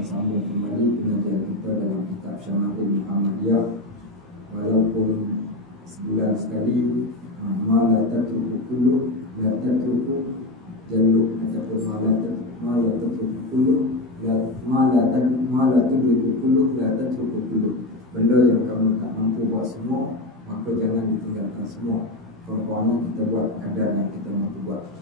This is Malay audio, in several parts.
akan sambung kembali pengajian kita dalam kitab Syama'il Muhammadiyah. Walaupun sebulan sekali, ma la tatruku kullu la tatruku jallu, ataupun ma la tatruku kullu ma la tudriku kullu la tatruku kullu. Benda yang kamu tak mampu buat semua, maka jangan ditinggalkan semua. Kalau kita buat kadar yang kita mampu buat.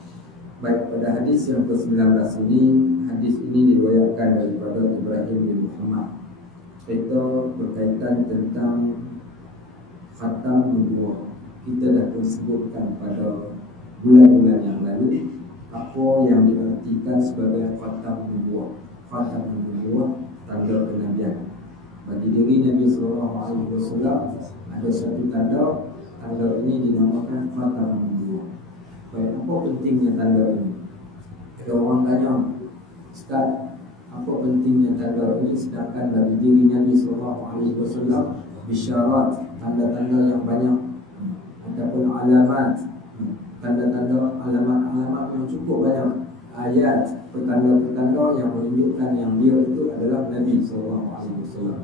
Baik, pada hadis yang ke-19 ini, hadis ini diriwayatkan daripada Ibrahim bin Muhammad. Itu berkaitan tentang khatam nubuwah. Kita dah sebutkan pada bulan-bulan yang lalu apa yang diartikan sebagai khatam nubuwah. Khatam nubuwah, tanda kenabian. Bagi diri Nabi SAW ada satu tanda. Tanda ini dinamakan khatam nubuwah. Baik, apa pentingnya tanda ini? Ada orang tanya, Ustaz, apa pentingnya tanda ini? Sedangkan bagi diri Nabi SAW bisyarat, tanda-tanda yang banyak, ataupun alamat, tanda-tanda, alamat-alamat yang cukup banyak, ayat, petanda-petanda yang menunjukkan yang dia itu adalah Nabi SAW.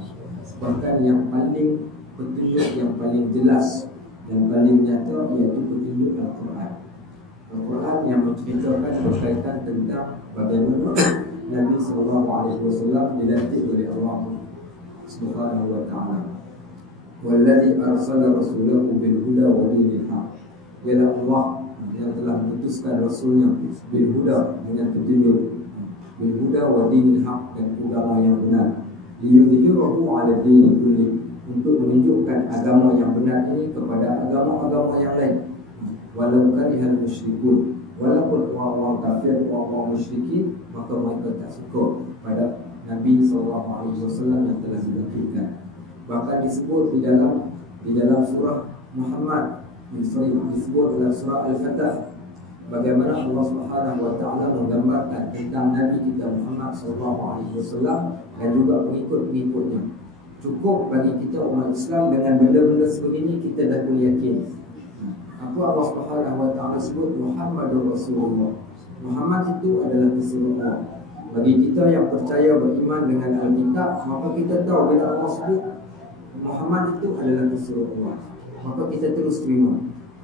Bahkan yang paling petunjuk yang paling jelas dan paling nyata iaitu petunjuk Al-Quran. Al-Quran yang menceritakan berkaitan tentang bagaimana Nabi SAW dilantik oleh Allah Subhanahu wa ta'ala. Walladzi arsala rasulahu bil huda wa dinil haq. Ialah Allah yang telah mengutuskan rasulnya bil huda, dengan petunjuk, bil huda wa dinil haq, dan agama yang benar. Liyudhhirahu 'ala dini kulli, untuk menunjukkan agama yang benar ini kepada agama-agama yang lain. Walau karihal musyrikun, walaupun orang-orang kafir, orang-orang musyrikin, maka mereka tak suka pada Nabi SAW yang telah dilahirkan. Bahkan disebut di dalam surah Muhammad, disebut dalam surah Al-Fatah, bagaimana Allah Subhanahu wa ta'ala menggambarkan tentang Nabi kita Muhammad SAW dan juga pengikut-pengikutnya. Cukup bagi kita umat Islam dengan benda-benda sebegini, kita dah boleh yakin apa Allah Subhanahu wa ta'ala sebut Muhammadur Rasulullah. Muhammad itu adalah Rasulullah. Bagi kita yang percaya beriman dengan Alkitab, maka kita tahu bila Allah sebut Muhammad itu adalah Rasulullah, maka kita terus terima.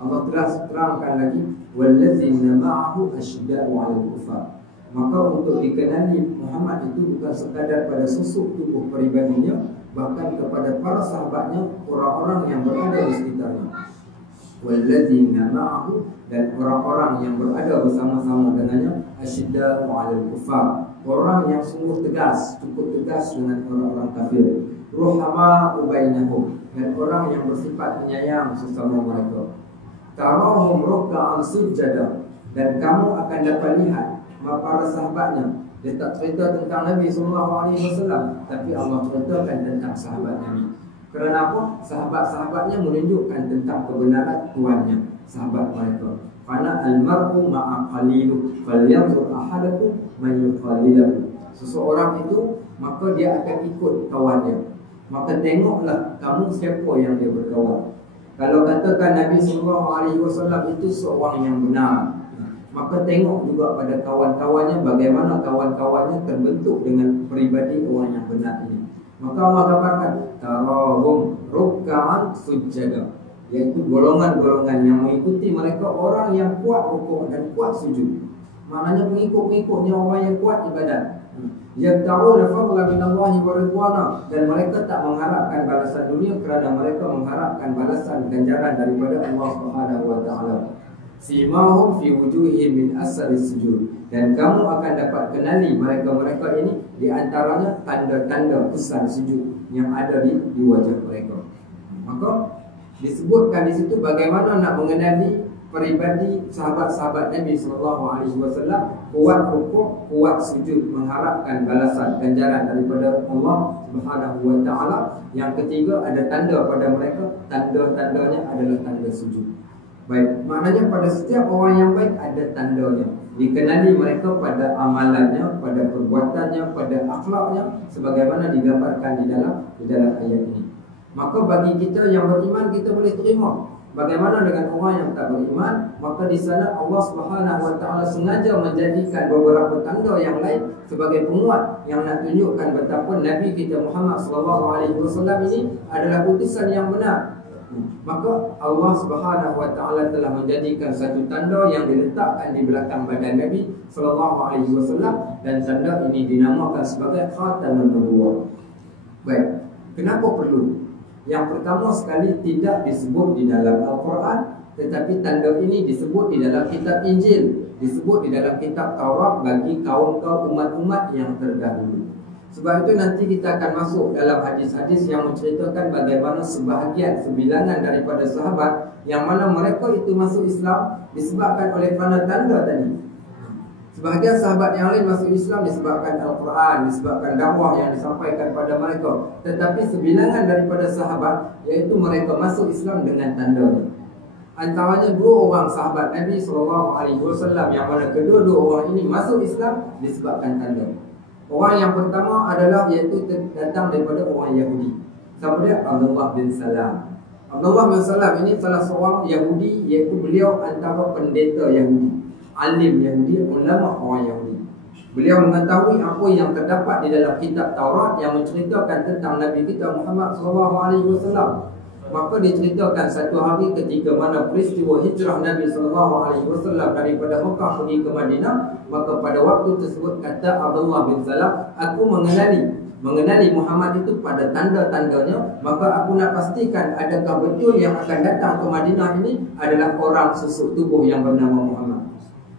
Allah telah terangkan lagi, wallazina ma'ahu asyda'u 'alal kufar. Maka untuk dikenali Muhammad itu bukan sekadar pada susuk tubuh peribadinya, bahkan kepada para sahabatnya, orang-orang yang berada di sekitarnya. Walladzina ma'ahu, dan orang-orang yang berada bersama-sama dengannya, asyidda'u 'alal kufar, orang yang sungguh tegas, cukup tegas dengan orang-orang kafir. Ruhama'u bainahum, dan orang yang bersifat penyayang sesama mereka. Tarahum ruk'an sujada, dan kamu akan dapat lihat para sahabatnya. Dia tak cerita tentang Nabi SAW, tapi Allah ceritakan tentang sahabat Nabi. Kerana apa? Sahabat-sahabatnya menunjukkan tentang kebenaran Tuhannya, sahabat mereka. Karena al-mar'u ma'a qalilu, falyanzur ahadakum man yuqalilahu. Seseorang itu, maka dia akan ikut kawannya. Maka tengoklah kamu siapa yang dia berkawan. Kalau katakan Nabi SAW itu seorang yang benar, maka tengok juga pada kawan-kawannya, bagaimana kawan-kawannya terbentuk dengan peribadi orang yang benar ini. Maka Allah gambarkan tarahum ruk'an sujada, iaitu golongan-golongan yang mengikuti mereka orang yang kuat rukuk dan kuat sujud. Maknanya pengikut-pengikutnya orang yang kuat ibadat. Yabta'una fadlan minallahi wa ridwana, dan mereka tak mengharapkan balasan dunia, kerana mereka mengharapkan balasan ganjaran daripada Allah Subhanahu wa ta'ala. Simahum fi wujuhihim min asari sujud, dan kamu akan dapat kenali mereka-mereka ini di antaranya tanda-tanda kesan sujud yang ada di wajah mereka. Maka disebutkan di situ bagaimana nak mengenali peribadi sahabat-sahabat Nabi SAW, kuat rukuk, kuat sujud, mengharapkan balasan ganjaran daripada Allah Subhanahu wa ta'ala. Yang ketiga, ada tanda pada mereka, tanda-tandanya adalah tanda sujud. Baik, maknanya pada setiap orang yang baik ada tandanya. Dikenali mereka pada amalannya, pada perbuatannya, pada akhlaknya, sebagaimana digambarkan di dalam ayat ini. Maka bagi kita yang beriman, kita boleh terima Bagaimana dengan orang yang tak beriman? Maka di sana Allah Subhanahu Wa Taala sengaja menjadikan beberapa tanda yang lain sebagai penguat yang nak tunjukkan betapa Nabi kita Muhammad sallallahu alaihi wasallam ini adalah utusan yang benar. Maka Allah Subhanahu Wa Taala telah menjadikan satu tanda yang diletakkan di belakang badan Nabi sallallahu alaihi wasallam, dan tanda ini dinamakan sebagai khatamun nubuwah. Baik, kenapa perlu? Yang pertama sekali tidak disebut di dalam Al-Quran, tetapi tanda ini disebut di dalam kitab Injil, disebut di dalam kitab Taurat bagi kaum-kaum umat-umat yang terdahulu. Sebab itu nanti kita akan masuk dalam hadis-hadis yang menceritakan bagaimana sebilangan daripada sahabat yang mana mereka itu masuk Islam disebabkan oleh kerana tanda tadi. Sebahagian sahabat yang lain masuk Islam disebabkan Al-Quran, disebabkan dakwah yang disampaikan pada mereka. Tetapi sebilangan daripada sahabat, iaitu mereka masuk Islam dengan tandanya. Antaranya 2 orang sahabat Nabi SAW, yang mana kedua-dua orang ini masuk Islam disebabkan tanda. Orang yang pertama adalah iaitu datang daripada orang Yahudi. Siapa dia? Abdullah bin Salam. Abdullah bin Salam ini salah seorang Yahudi, iaitu beliau antara pendeta Yahudi, alim Yahudi, ulama orang Yahudi. Beliau mengetahui apa yang terdapat di dalam kitab Taurat yang menceritakan tentang Nabi kita Muhammad SAW. Maka diceritakan satu hari ketika mana peristiwa hijrah Nabi SAW daripada Mekah pergi ke Madinah, maka pada waktu tersebut kata Abdullah bin Salam, aku mengenali Muhammad itu pada tanda-tandanya, maka aku nak pastikan adakah betul yang akan datang ke Madinah ini adalah orang susuk tubuh yang bernama Muhammad.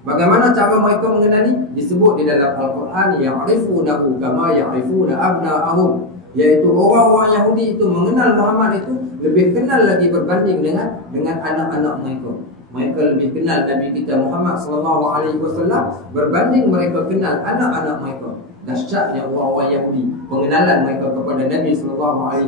Bagaimana cara mereka mengenali? Disebut di dalam Al-Quran, ya'rifunahu kama ya'rifuna abna'ahum, iaitu orang-orang Yahudi itu mengenal Muhammad itu lebih kenal lagi berbanding dengan anak-anak mereka. Mereka lebih kenal Nabi kita Muhammad SAW berbanding mereka kenal anak-anak mereka. Dahsyatnya orang-orang Yahudi pengenalan mereka kepada Nabi SAW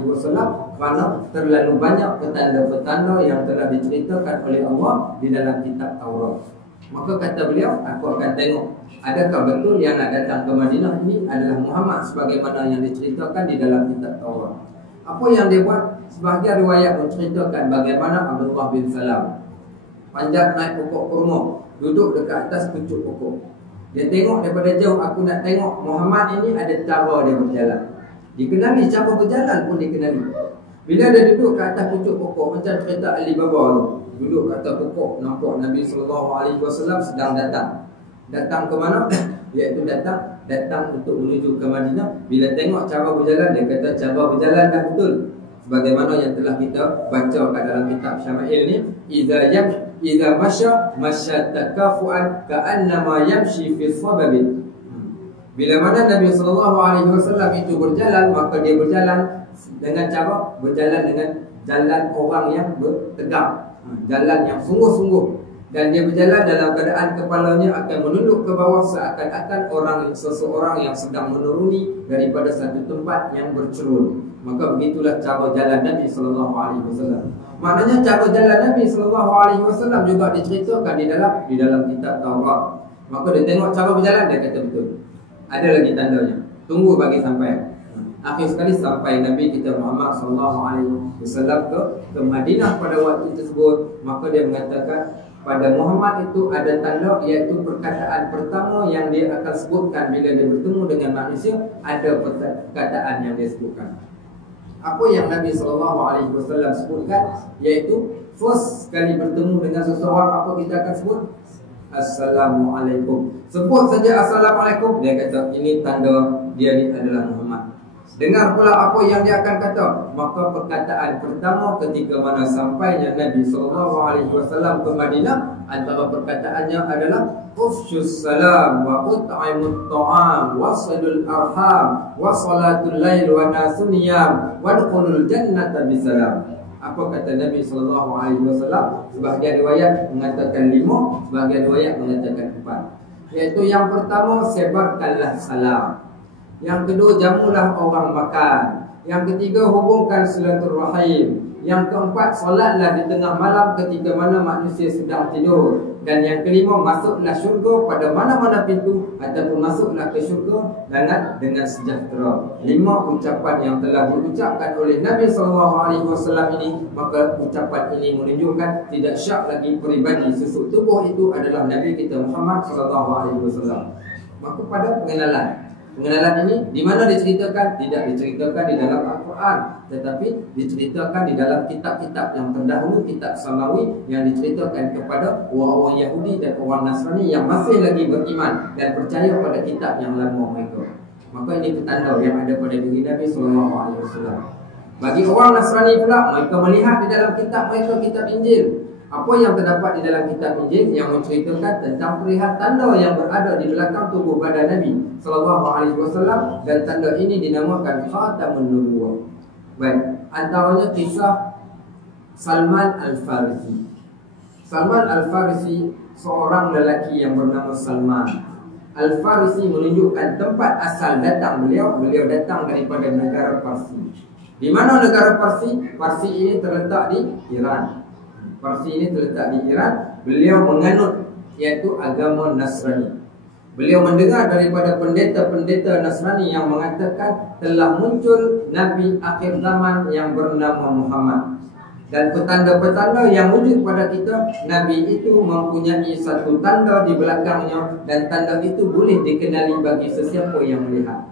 kerana terlalu banyak petanda-petanda yang telah diceritakan oleh Allah di dalam kitab Taurat. Maka kata beliau, aku akan tengok adakah betul yang nak datang ke Madinah ini adalah Muhammad sebagaimana yang diceritakan di dalam kitab Taurat. Apa yang dia buat? Sebahagian riwayat menceritakan bagaimana Abdullah bin Salam panjat naik pokok kurma, duduk dekat atas pucuk pokok. Dia tengok daripada jauh, aku nak tengok Muhammad ini ada cara dia berjalan. Dikenali, cara berjalan pun dikenali. Bila dia duduk kat atas pucuk pokok, macam cerita Alibaba tu, duduk kat atas pokok, nampak Nabi SAW sedang datang. Datang ke mana? Iaitu datang untuk menuju ke Madinah. Bila tengok cara berjalan, dia kata cara berjalan dah betul. Sebagaimana yang telah kita baca kat dalam kitab Syama'il ni, Iza masya takafu'an ka'annama yamshi fi sababin. Bila mana Nabi SAW itu berjalan, maka dia berjalan dengan cara berjalan dengan jalan orang yang bertegak, jalan yang sungguh-sungguh. Dan dia berjalan dalam keadaan kepalanya akan menunduk ke bawah seakan-akan seseorang yang sedang menuruni daripada satu tempat yang bercerun. Maka begitulah cara jalan Nabi SAW. Maknanya cara jalan Nabi SAW juga diceritakan di dalam kitab Taurat. Maka dia tengok cara berjalan, dia kata betul. Ada lagi tandanya. Tunggu bagi sampai. Akhir sekali sampai Nabi kita Muhammad SAW ke Madinah pada waktu tersebut. Maka dia mengatakan pada Muhammad itu ada tanda, iaitu perkataan pertama yang dia akan sebutkan bila dia bertemu dengan manusia. Ada perkataan yang dia sebutkan. Apa yang Nabi SAW sebutkan, iaitu first kali bertemu dengan seseorang, apa kita akan sebut? Assalamualaikum. Sebut saja Assalamualaikum, dia kata ini tanda dia ni adalah Muhammad. Dengar pula apa yang dia akan kata. Maka perkataan pertama ketika mana sampainya Nabi SAW ke Madinah, antara perkataannya adalah Ufshus salam wa ut'imut ta'am wa salul arham wa salatul lail wa nasuniyam wa dukhulul jannata bisalam. Apa kata Nabi SAW? Sebahagian riwayat mengatakan 5, sebahagian riwayat mengatakan 4. Iaitu yang pertama, sebarkanlah salam. Yang kedua, jamulah orang makan. Yang ketiga, hubungkan silaturahim. Yang keempat, solatlah di tengah malam ketika mana manusia sedang tidur. Dan yang kelima, masuklah syurga pada mana-mana pintu ataupun masuklah ke syurga dengan sejahtera. 5 ucapan yang telah diucapkan oleh Nabi SAW ini, maka ucapan ini menunjukkan tidak syak lagi peribadi susuk tubuh itu adalah Nabi kita Muhammad SAW. Maka pada pengenalan ini di mana diceritakan? Tidak diceritakan di dalam Al-Quran, tetapi diceritakan di dalam kitab-kitab yang terdahulu, kitab Samawi, yang diceritakan kepada orang-orang Yahudi dan orang Nasrani yang masih lagi beriman dan percaya pada kitab yang lama mereka. Maka ini petanda yang ada pada diri Nabi SAW. Bagi orang Nasrani pula, mereka melihat di dalam kitab mereka, kitab Injil, apa yang terdapat di dalam kitab Injil yang menceritakan tentang perihal tanda yang berada di belakang tubuh badan Nabi SAW, dan tanda ini dinamakan Khatamun Nubuwah. Baik, antaranya kisah Salman Al-Farisi. Salman Al-Farisi seorang lelaki yang bernama Salman Al-Farisi, menunjukkan tempat asal datang beliau. Beliau datang daripada negara Parsi. Di mana negara Parsi? Parsi ini terletak di Iran. Parsi ini terletak di Iran. Beliau menganut iaitu agama Nasrani. Beliau mendengar daripada pendeta-pendeta Nasrani yang mengatakan telah muncul Nabi akhir zaman yang bernama Muhammad. Dan petanda-petanda yang wujud pada kita, Nabi itu mempunyai satu tanda di belakangnya, dan tanda itu boleh dikenali bagi sesiapa yang melihat.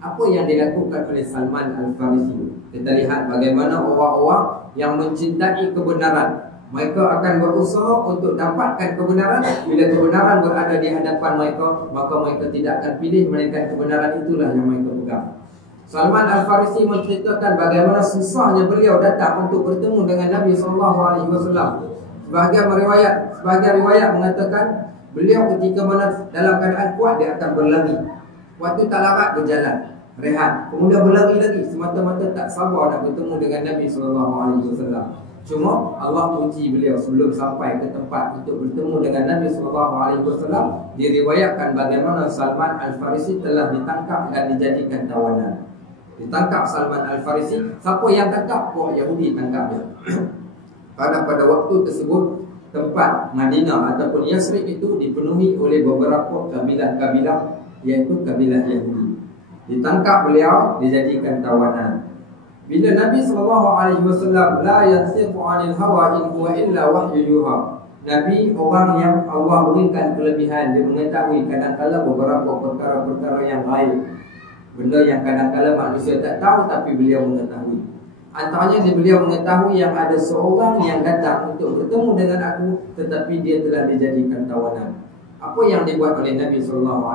Apa yang dilakukan oleh Salman Al-Farisi? Kita lihat bagaimana orang-orang yang mencintai kebenaran, mereka akan berusaha untuk dapatkan kebenaran. Bila kebenaran berada di hadapan mereka, maka mereka tidak akan pilih, melainkan kebenaran itulah yang mereka pegang. Salman Al-Farisi menceritakan bagaimana susahnya beliau datang untuk bertemu dengan Nabi SAW. Sebahagian riwayat mengatakan beliau ketika mana dalam keadaan kuat, dia akan berlari. Waktu tak larat berjalan, rehat, kemudian berlari lagi, semata-mata tak sabar nak bertemu dengan Nabi SAW. Cuma Allah uji beliau sebelum sampai ke tempat untuk bertemu dengan Nabi SAW. Diriwayatkan bagaimana Salman Al-Farisi telah ditangkap dan dijadikan tawanan. Ditangkap Salman Al-Farisi. Siapa yang tangkap? Orang Yahudi tangkap dia. Karena pada waktu tersebut tempat Madinah ataupun Yasrib itu dipenuhi oleh beberapa kabilah-kabilah, iaitu kabilah Yahudi. Ditangkap beliau, dijadikan tawanan. Bila Nabi SAW la yansiqu 'anil hawa in huwa illa wahyu yuha. Nabi orang yang Allah berikan kelebihan, dia mengetahui kadang-kala beberapa perkara-perkara yang gaib, benda yang kadang-kala manusia tak tahu tapi beliau mengetahui. Antaranya beliau mengetahui yang ada seorang yang datang untuk bertemu dengan aku, tetapi dia telah dijadikan tawanan. Apa yang dibuat oleh Nabi SAW?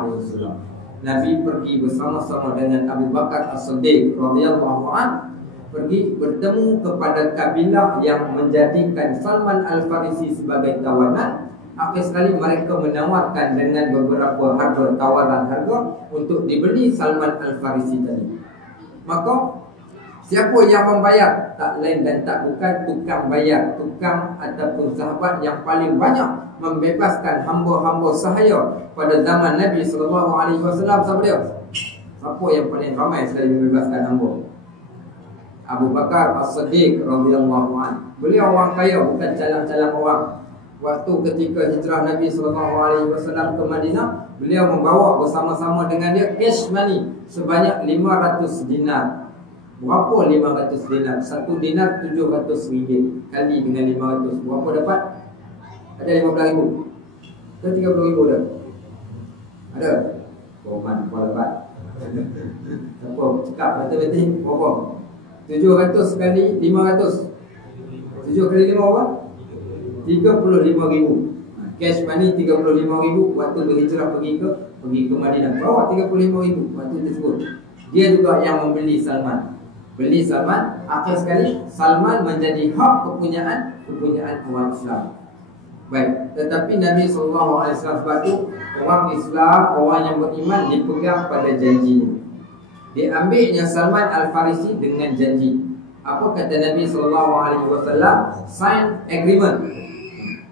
Nabi pergi bersama-sama dengan Abu Bakar As-Siddiq radhiyallahu anhu, pergi bertemu kepada kabilah yang menjadikan Salman Al-Farisi sebagai tawanan. Akhir sekali mereka menawarkan dengan beberapa harga, tawaran harga untuk dibeli Salman Al-Farisi tadi. Maka siapa yang membayar? Tak lain dan tak bukan tukang bayar, tukang ataupun sahabat yang paling banyak membebaskan hamba-hamba sahaya pada zaman Nabi SAW. Siapa dia? Siapa yang paling ramai sekali membebaskan hamba? Abu Bakar As-Siddiq radhiyallahu anhu. Beliau orang kaya, bukan calang-calang orang. Waktu ketika hijrah Nabi SAW ke Madinah, beliau membawa bersama-sama dengan dia cash money sebanyak 500 dinar. Berapa 500 dinar? Satu dinar 700 ringgit kali dengan 500. Berapa dapat? Ada 15,000 ke 30,000 dah? Ada? Roman kepala lebat. Apa? Cakap matematik berapa? 700 kali 500. 7 kali 5 apa? 35,000. Cash money 35,000 waktu berhijrah pergi ke Madinah. Bawa 35,000 waktu tersebut. Dia juga yang membeli Salman. Beli Salman. Akhir sekali Salman menjadi hak kepunyaan orang Islam. Baik, tetapi Nabi SAW sebab itu orang Islam, orang yang beriman dipegang pada janjinya. Diambilnya Salman Al-Farisi dengan janji. Apa kata Nabi SAW? Sign agreement.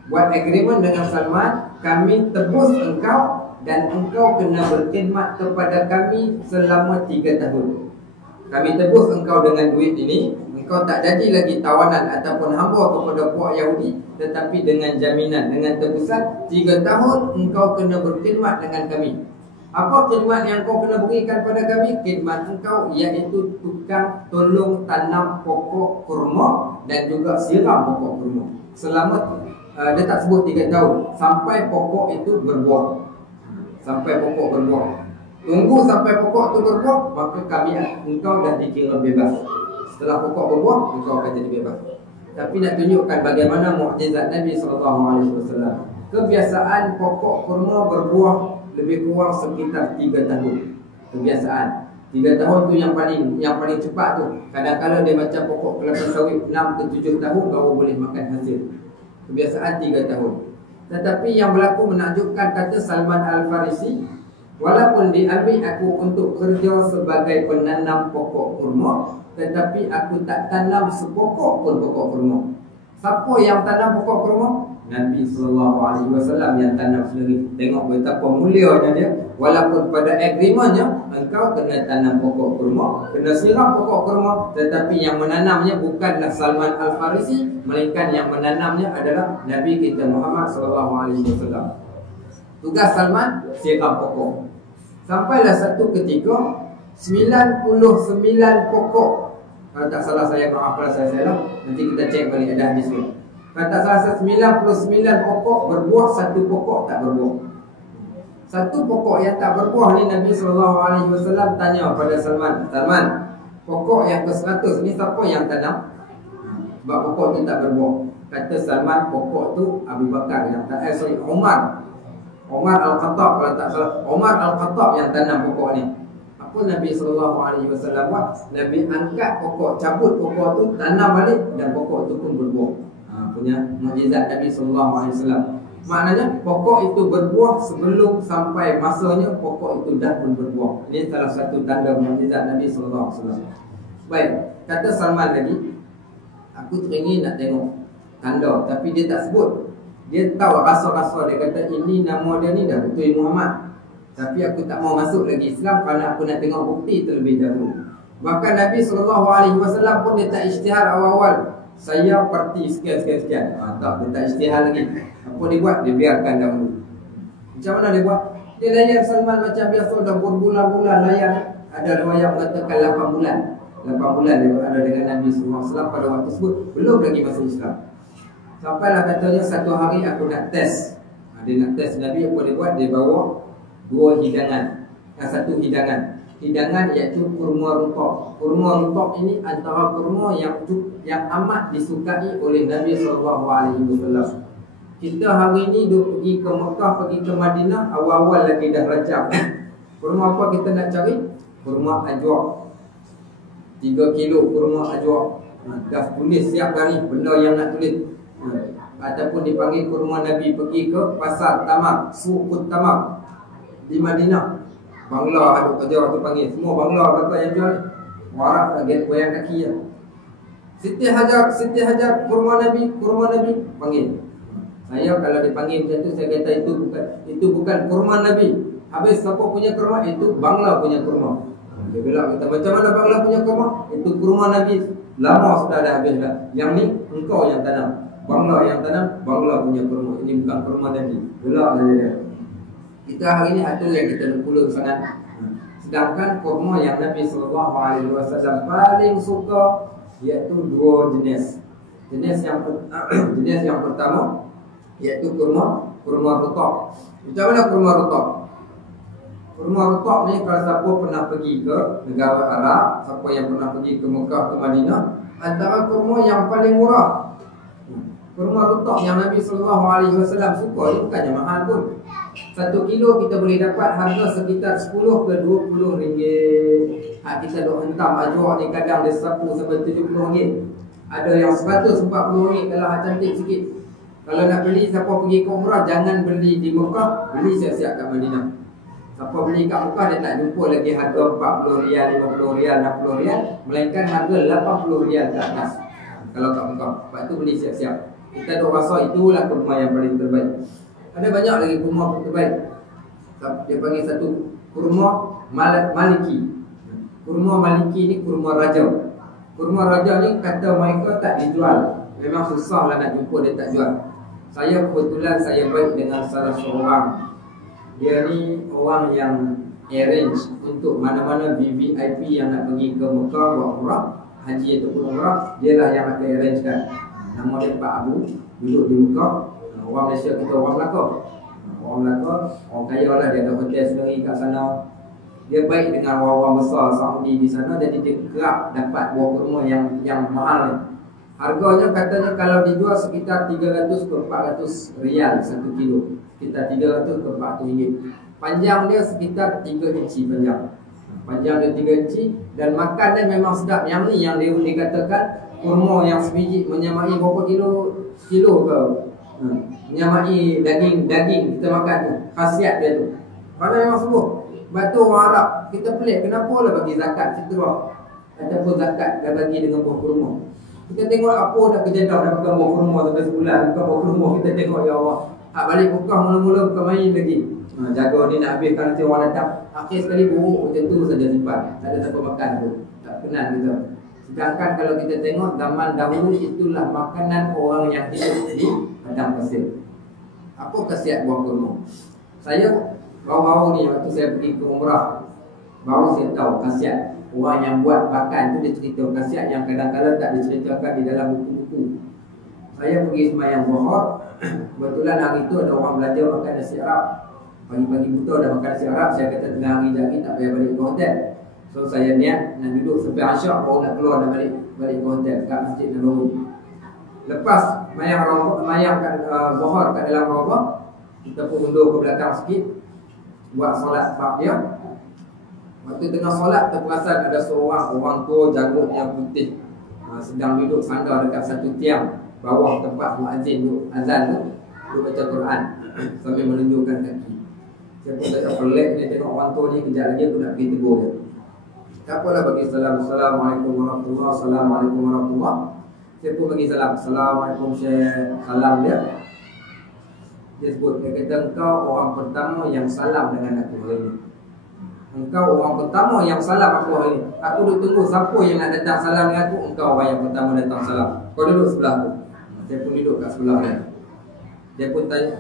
Buat agreement dengan Salman, kami tebus engkau dan engkau kena berkhidmat kepada kami selama 3 tahun. Kami tebus engkau dengan duit ini, engkau tak jadi lagi tawanan ataupun hamba kepada puak Yahudi, tetapi dengan jaminan, dengan tebusan 3 tahun engkau kena berkhidmat dengan kami. Apa khidmat yang kau kena berikan pada kami? Khidmat engkau iaitu tukang tolong tanam pokok kurma dan juga siram pokok kurma. Selama dia tak sebut 3 tahun, sampai pokok itu berbuah. Sampai pokok berbuah. Tunggu sampai pokok itu berbuah, maka engkau dah dikira bebas. Setelah pokok berbuah, engkau akan jadi bebas. Tapi nak tunjukkan bagaimana mukjizat Nabi SAW. Kebiasaan pokok kurma berbuah lebih kurang sekitar 3 tahun. Kebiasaan 3 tahun tu yang paling cepat tu. Kadang-kadang dia macam pokok kelapa sawit 6 ke 7 tahun baru boleh makan hasil. Kebiasaan 3 tahun. Tetapi yang berlaku menakjubkan, kata Salman Al-Farisi, walaupun diambil aku untuk kerja sebagai penanam pokok kurma, tetapi aku tak tanam sepokok pun pokok kurma. Siapa yang tanam pokok kurma? Nabi SAW yang tanam sendiri. Tengok betapa mulianya dia. Walaupun pada agreementnya engkau kena tanam pokok kurma, kena siram pokok kurma, tetapi yang menanamnya bukanlah Salman Al-Farisi, melainkan yang menanamnya adalah Nabi kita Muhammad SAW. Tugas Salman siram pokok. Sampailah satu ketika 99 pokok, kalau tak salah saya, maafkan saya salah, nanti kita cek balik ada hadis ni. Kalau tak salah 99 pokok berbuah, satu pokok tak berbuah. Satu pokok yang tak berbuah ni Nabi SAW tanya pada Salman, pokok yang ke-100 ni siapa yang tanam? Sebab pokok tu tak berbuah. Kata Salman, pokok tu Abu Bakar yang tak, Umar Al-Khattab, kalau tak salah, Umar Al-Khattab yang tanam pokok ni. Apa Nabi SAW buat? Nabi angkat pokok, cabut pokok tu, tanam balik, dan pokok tu pun berbuah. Punya mukjizat Nabi SAW. Maknanya pokok itu berbuah sebelum sampai masanya pokok itu dah pun berbuah. Ini salah satu tanda mukjizat Nabi SAW. Baik, kata Salman lagi, aku teringin nak tengok tanda, tapi dia tak sebut. Dia tahu rasa-rasa, dia kata ini nama dia ni dah betul Muhammad, tapi aku tak mau masuk lagi Islam kerana aku nak tengok bukti terlebih dahulu. Bahkan Nabi SAW pun dia tak isytihar awal-awal, saya parti sekian. Tak, dia tak isytihar lagi. Apa dia buat? Dia biarkan dahulu. Macam mana dia buat? Dia layan Salman macam biasa, dah berbulan-bulan layan. Ada riwayat mengatakan 8 bulan. 8 bulan dia ada dengan Nabi SAW pada waktu tersebut, belum lagi masuk Islam. Sampailah katanya satu hari aku nak test. Dia nak test Nabi, apa dia buat? Dia bawa 2 hidangan. Satu hidangan iaitu kurma rutab. Kurma rutab ini antara kurma yang amat disukai oleh Nabi SAW. Kita hari ini duk pergi ke Mekah, pergi ke Madinah, awal-awal lagi dah racap. Kurma apa kita nak cari? Kurma ajwa. 3 kilo kurma ajwa. Dah tulis siap dah ni benda yang nak tulis. Ataupun dipanggil kurma Nabi. Pergi ke pasar tamak, Suqut Tamak di Madinah. Bangla ada kerja tu panggil. Semua Bangla kata yang jual ni. Warak lagi goyang kaki ya. Siti Hajar kurma Nabi panggil. Saya kalau dipanggil macam tu, saya kata itu bukan kurma Nabi. Habis siapa punya kurma? Itu Bangla punya kurma. Dia bilang, kata macam mana Bangla punya kurma? Itu kurma Nabi. Lama sudah dah habis dah. Yang ni engkau yang tanam. Bangla yang tanam, Bangla punya kurma. Ini bukan kurma Nabi. Gelak saja dia. Kita hari ini ada yang kita pulung sangat. Sedangkan kurma yang Nabi SAW paling suka iaitu 2 jenis. Jenis yang pertama iaitu kurma rutab. Macam mana kurma rutab? Kurma rutab ni kalau siapa pernah pergi ke negara Arab, siapa yang pernah pergi ke Mekah, ke Madinah, antara kurma yang paling murah. Kurma rutab yang Nabi SAW suka ni bukannya mahal pun. 1 kilo kita boleh dapat harga sekitar 10 ke 20 ringgit. Kita duk hentam ajwa ni kadang dia 10 sampai 70 ringgit. Ada yang 140 ringgit kalau cantik sikit. Kalau nak beli, siapa pergi ke umrah jangan beli di Mekah, beli siap-siap kat Madinah. Siapa beli kat Mekah dia tak jumpa lagi harga 40 rial, 50 rial, 60 rial, melainkan harga 80 rial ke atas. Kalau kat Mekah, sebab tu beli siap-siap. Kita duk rasa itulah kurma yang paling terbaik. Ada banyak lagi kurma terbaik. Dia panggil satu kurma Maliki. Kurma Maliki ni kurma raja. Kurma raja ni kata mereka tak dijual. Memang susah lah nak jumpa dia tak jual. Saya kebetulan saya baik dengan salah seorang. Dia ni orang yang arrange untuk mana-mana VVIP yang nak pergi ke Mekah buat umrah, haji ataupun umrah, dia lah yang akan arrange kan. Nama dia Pak Abu, duduk di Mekah. Orang Malaysia kita orang Melaka. Orang Melaka, orang kaya lah, dia ada hotel sendiri kat sana. Dia baik dengan orang-orang besar Saudi di sana, jadi dia kerap dapat buah kurma yang mahal ni. Harganya katanya kalau dijual sekitar 300 ke 400 rial 1 kilo. Sekitar 300 ke 400 ringgit. Panjang dia sekitar 3 inci panjang. Panjang dia 3 inci dan makan dia memang sedap. Yang ni yang dia dikatakan kurma yang sebiji menyamai berapa kilo ke? Menyamai daging kita makan tu. Khasiat dia tu. Kerana memang sembuh. Batu orang Arab, kita pelik kenapa lah bagi zakat fitrah ataupun zakat dah bagi dengan buah kurma. Kita tengok apa dah kejedah dah makan buah kurma sampai sebulan, bukan buah kurma kita tengok ya Allah. Hak balik Mekah mula-mula bukan main lagi. Jaga ni nak habiskan nanti orang datang. Akhir sekali buruk macam tu saja simpan. Tak ada siapa makan pun. Tak kenal kita. Sedangkan kalau kita tengok zaman dahulu itulah makanan orang yang hidup di padang pasir. Apa khasiat buah kurma? Saya baru-baru ni waktu saya pergi ke umrah, baru saya tahu khasiat. Orang yang buat makan tu dia cerita khasiat yang kadang-kadang tak diceritakan di dalam buku-buku. Saya pergi sembahyang Zuhur, kebetulan hari tu ada orang belajar makan nasi Arab. Pagi-pagi buta dah makan nasi Arab. Saya kata tengah hari lagi tak payah balik ke hotel. So saya niat nak duduk sampai Asyak baru nak keluar dan balik ke hotel kat Masjid Nabawi. Lepas sembahyang Zuhur kat dalam Rawdah, kita pun mundur ke belakang sikit buat solat Fardiyah. Waktu tengah solat terperasan ada seorang orang tua janggut yang putih sedang duduk sandar dekat satu tiang bawah tempat muazzin tu azan tu, duduk baca Quran sambil menunjukkan kaki. Saya pun tak pelik ni tengok orang tua ni, kejap lagi aku nak pergi tegur dia. Tak apalah bagi salam. Assalamualaikum warahmatullahi wabarakatuh. Assalamualaikum warahmatullahi wabarakatuh. Saya pun bagi salam. Assalamualaikum Syekh. Salam dia. Dia sebut, dia kata engkau orang pertama yang salam dengan aku hari ini. Engkau orang pertama yang salam aku hari ini. Aku duduk tunggu siapa yang nak datang salam dengan aku. Engkau orang yang pertama datang salam. Kau duduk sebelah aku. Saya pun duduk kat sebelah dia. Dia pun tanya.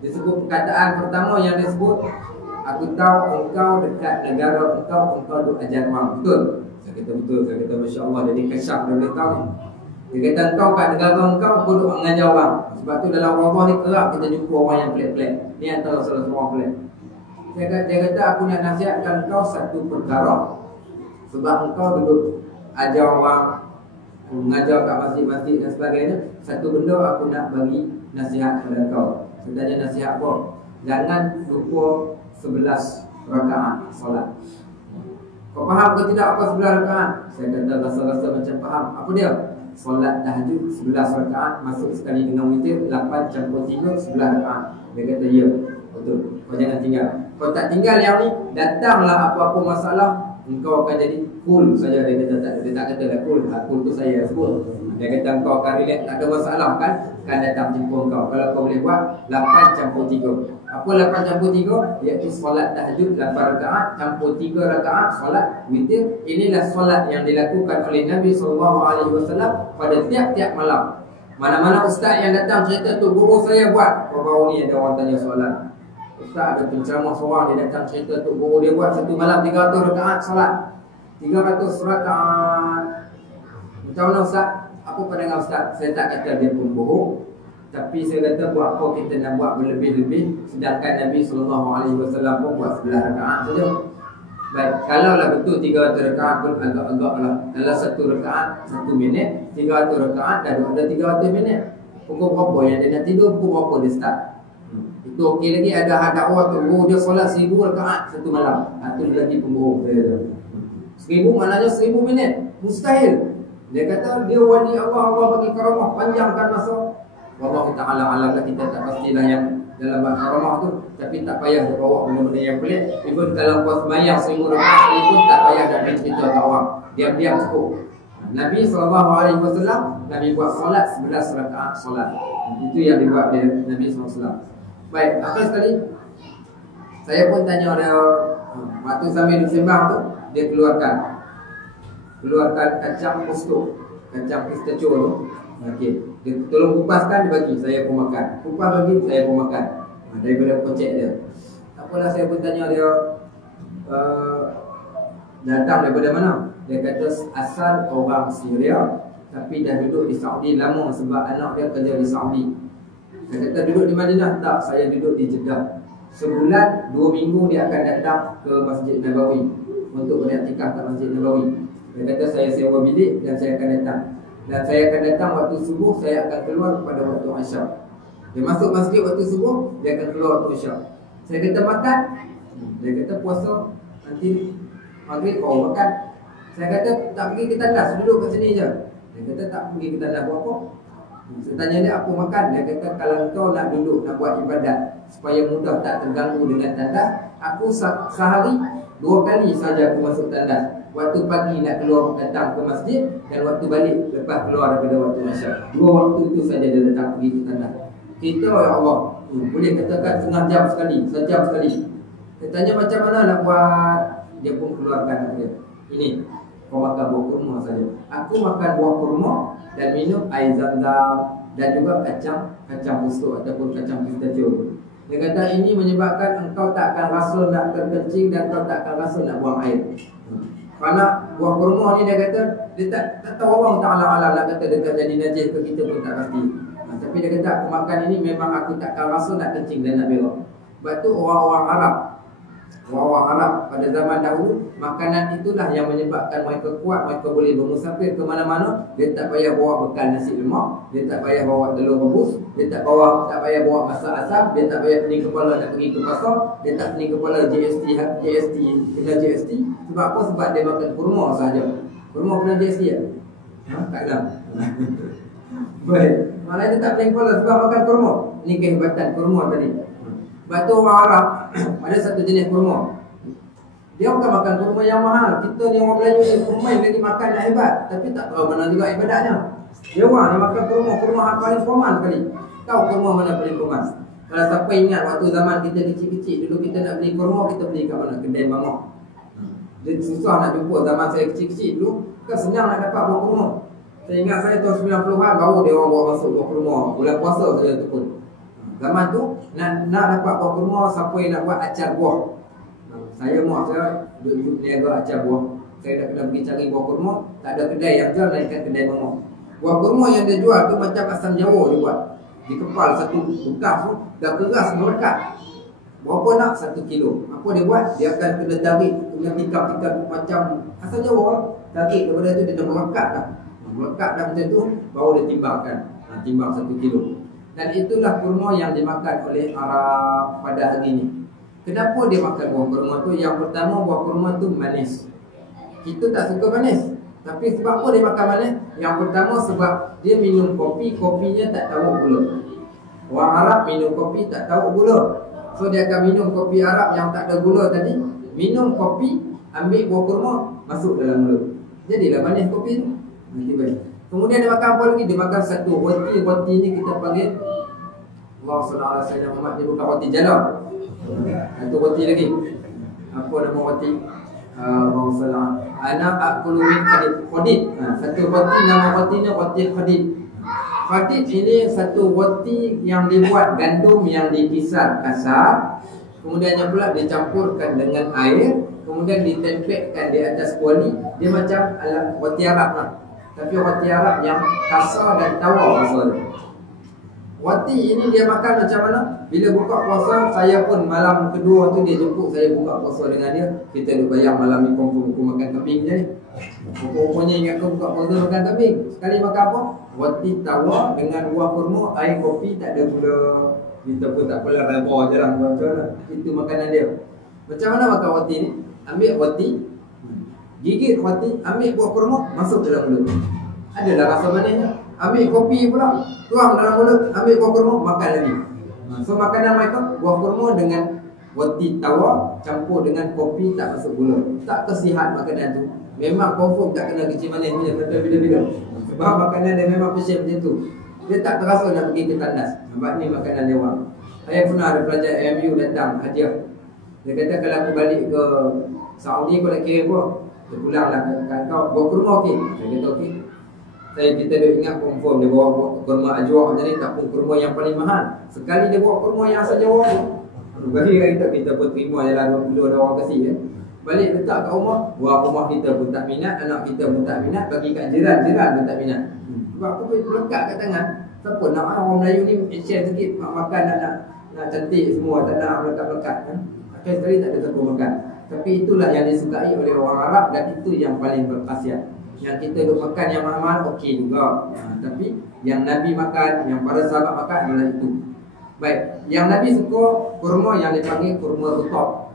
Dia sebut perkataan pertama yang dia sebut, aku tahu engkau dekat negara engkau duduk ajar orang. Betul? Saya kata betul. Saya kata Masya Allah. Jadi kesyaf dia boleh tahu ni. Dia kata engkau kat negara engkau duduk mengajar orang. Sebab tu dalam Rawdah ni kerap kita jumpa orang yang pelik-pelik. Ni antara salah seorang pelik. Dia kata aku nak nasihatkan kau satu perkara. Sebab engkau duduk ajar orang, mengajar kat masjid-masjid dan sebagainya. Satu benda aku nak bagi nasihat kepada kau. Saya tanya nasihat apa? Jangan lupa 11 rakaat solat. Kau faham ke tidak apa 11 rakaat? Saya kata rasa-rasa macam faham. Apa dia? Solat tahajud 11 rakaat masuk sekali dengan witir 8 campur 3 11 rakaat. Dia kata ya, betul. Kau jangan tinggal. Kau tak tinggal yang ni, datanglah apa-apa masalah, engkau akan jadi cool saja. Dia kata tak, dia tak kata dah cool. Cool tu saya sebut. Dia kata engkau akan relax, tak ada masalah kan datang jumpa engkau. Kalau kau boleh buat 8 campur 3. Apa 8 campur 3? Iaitu solat tahajud 8 rakaat campur 3 rakaat solat witir. Inilah solat yang dilakukan oleh Nabi SAW pada tiap-tiap malam. Mana-mana ustaz yang datang cerita tu, guru saya buat. Baru ni ada orang tanya soalan. Ustaz ada penceramah seorang, dia datang cerita tu, guru dia buat satu malam 300 rakaat solat. 300 rakaat. Macam mana ustaz? Apa pandangan ustaz? Saya tak kata dia pembohong, tapi saya kata buat apa kita nak buat berlebih-lebih, sedangkan Nabi SAW pun buat 11 rakaat saja. Baik, kalaulah betul 300 rakaat pun agak-agak lah. Dalam satu rakaat 1 minit, 300 rakaat dah ada 300 minit. Pukul berapa yang dia nak tidur, pukul berapa dia start. Itu okey lagi. Ada dakwa tu, dia solat 1000 rakaat satu malam. Itu lagi pembohong. 1000 maknanya 1000 minit. Mustahil. Dia kata dia wali Allah bagi karamah, panjangkan masa. Wallahu ta'ala alam lah, kita tak pastilah yang dalam karamah tu. Tapi tak payah bawa benda-benda yang pelik. Even kalau kau sembahyang 1000 rakaat, dia pun tak payah nak cerita kat orang. Diam-diam cukup. Nabi SAW, Nabi buat solat 11 rakaat solat. Itu yang dibuat oleh Nabi SAW. Baik, akhir sekali saya pun tanya dia, waktu sambil sembang tu, dia keluarkan keluarkan kacang posto, kacang pistachio tu. Okey, dia tolong kupaskan, dia bagi, saya pun makan. Kupas bagi, saya pun makan. Daripada kocek dia. Apalah saya pun tanya dia, datang daripada mana? Dia kata asal orang Syria tapi dah duduk di Saudi lama sebab anak dia kerja di Saudi. Dia kata duduk di Madinah? Tak, saya duduk di Jeddah. Sebulan 2 minggu dia akan datang ke Masjid Nabawi untuk beriktikaf kat Masjid Nabawi. Dia kata saya sewa bilik dan saya akan datang. Dan saya akan datang waktu subuh, saya akan keluar pada waktu Isyak. Dia masuk masjid waktu subuh, dia akan keluar waktu Isyak. Saya kata makan? Dia kata puasa nanti maghrib kau makan. Saya kata tak pergi ke tandas, duduk kat sini je. Dia kata tak pergi ke tandas buat apa? Saya tanya dia apa makan? Dia kata kalau kau nak duduk nak buat ibadat supaya mudah tak terganggu dengan tandas, aku sehari 2 kali saja aku masuk tandas. Waktu pagi nak keluar datang ke masjid dan waktu balik lepas keluar daripada waktu Isyak. 2 waktu itu saja dia datang pergi ke tandas. Kita ya Allah, boleh katakan setengah jam sekali, sejam sekali. Dia tanya macam mana nak buat, dia pun keluarkan dia. Ini kau makan buah kurma saja. Aku makan buah kurma dan minum air zam-zam dan juga kacang busuk ataupun kacang pistachio. Dia kata ini menyebabkan engkau tak akan rasa nak terkencing dan kau tak akan rasa nak buang air. Kerana buah kurma ni dia kata dia tak tahu Allah Ta'ala alam nak kata dekat jadi najis ke kita pun tak pasti. Tapi dia kata aku makan ini memang aku tak akan rasa nak kencing dan nak berak. Sebab tu orang-orang Arab pada zaman dahulu, makanan itulah yang menyebabkan mereka kuat, mereka boleh bermusafir ke mana-mana. Dia tak payah bawa bekal nasi lemak, dia tak payah bawa telur rebus, dia tak payah bawa masak asam, dia tak payah pening kepala nak pergi ke pasar, dia tak pening kepala kena GST. Sebab apa? Sebab dia makan kurma saja. Kurma kena GST ya? Tak kena. Baik. Malah dia tak pening kepala sebab makan kurma. Ini kehebatan kurma tadi. Sebab tu orang Arab ada satu jenis kurma. Dia bukan makan kurma yang mahal. Kita ni orang Melayu ni kurma lagi makan dah hebat, tapi tak tahu mana juga ibadatnya. Dia orang yang makan kurma yang paling formal sekali. Tahu kurma mana paling formal? Kalau siapa ingat waktu zaman kita kecil-kecil, dulu kita nak beli kurma, kita beli kat mana? Kedai mangok. Dia susah nak jumpa zaman saya kecil-kecil dulu. Kan senang nak dapat buah kurma. Saya ingat saya tahun 90-an baru dia orang bawa masuk buah kurma. Bulan puasa saja tu pun. Zaman tu nak dapat buah kurma, siapa yang nak buat acar buah. Saya duduk niaga acar buah. Saya dah kena pergi cari buah kurma, tak ada kedai yang jual melainkan kedai mangok. Buah kurma yang dia jual tu macam asam Jawa dia buat. Dikepal satu bekas tu dah keras melekat. Berapa nak? 1 kilo. Apa dia buat? Dia akan kena tarik, kena tikam-tikam macam asam Jawa. Tarik daripada tu dia dah melekat dah. Melekat dah macam tu baru dia timbangkan. Timbang 1 kilo. Dan itulah kurma yang dimakan oleh Arab pada hari ini. Kenapa dia makan buah kurma tu? Yang pertama, buah kurma tu manis. Kita tak suka manis. Tapi sebab apa dia makan manis? Yang pertama sebab dia minum kopi, kopinya tak tahu gula. Orang Arab minum kopi tak tahu gula. So dia akan minum kopi Arab yang tak ada gula tadi. Minum kopi, ambil buah kurma, masuk dalam mulut. Jadilah manis kopi tu. Nanti balik. Kemudian dia makan apa lagi? Dia makan satu roti. Roti ni kita panggil Allah SWT Sayyidina Muhammad. Dia bukan roti jalan. Satu roti lagi. Apa nama roti? Allah SWT Anak akulu min khadid. Satu roti, nama roti ni roti khadid. Khadid ini satu roti yang dibuat gandum yang dikisar kasar. Kemudiannya pula dicampurkan dengan air. Kemudian ditempelkan di atas kuali. Dia macam roti Arab lah. Tapi roti Arab yang kasar dan tawar rasanya. Roti ini dia makan macam mana? Bila buka puasa, saya pun malam kedua tu dia jemput saya buka puasa dengan dia. Kita duk bayang malam ni confirm makan kambing je ni. Pokoknya ingat aku buka puasa makan kambing. Sekali makan apa? Roti tawar dengan buah kurma, air kopi, tak ada gula. Kita pun tak apalah, reba je lah. Itu makanan dia. Macam mana makan roti ni? Ambil roti, gigit roti, ambil buah kurma, masuk dalam mulut. Adalah rasa manisnya. Ambil kopi pula, tuang dalam mulut, ambil buah kurma, makan lagi. So makanan mereka, buah kurma dengan roti tawar campur dengan kopi, tak masuk gula. Tak kesihat makanan tu. Memang confirm tak kena kecil manis punya sampai bila-bila. Sebab makanan dia memang special macam tu. Dia tak terasa nak pergi ke tandas. Sebab ni makanan dia orang. Saya pernah ada pelajar AMU datang hadiah. Dia kata kalau aku balik ke Saudi aku nak kirim apa? Dia pulanglah kat kau, bawa kurma okey. Saya kata okey. Kita dah ingat confirm dia bawa kurma ajwa macam ni, tak pun kurma yang paling mahal. Sekali dia bawa kurma yang asal Jawa tu. Bagi kita pun terima je lah 2 kilo ada orang kasih kan. Balik letak kat rumah, buah rumah kita pun tak minat, anak kita pun tak minat, bagi kat jiran-jiran pun tak minat. Sebab aku boleh melekat kat tangan. Siapa nak orang Melayu ni share sikit, makan nak cantik semua, tak nak melekat-melekat kan. Akhir sekali tak ada siapa makan. Tapi itulah yang disukai oleh orang Arab dan itu yang paling berkhasiat. Yang kita duk makan yang mahal okey juga. Tapi yang Nabi makan, yang para sahabat makan adalah itu. Baik, yang Nabi suka kurma yang dipanggil kurma rutab.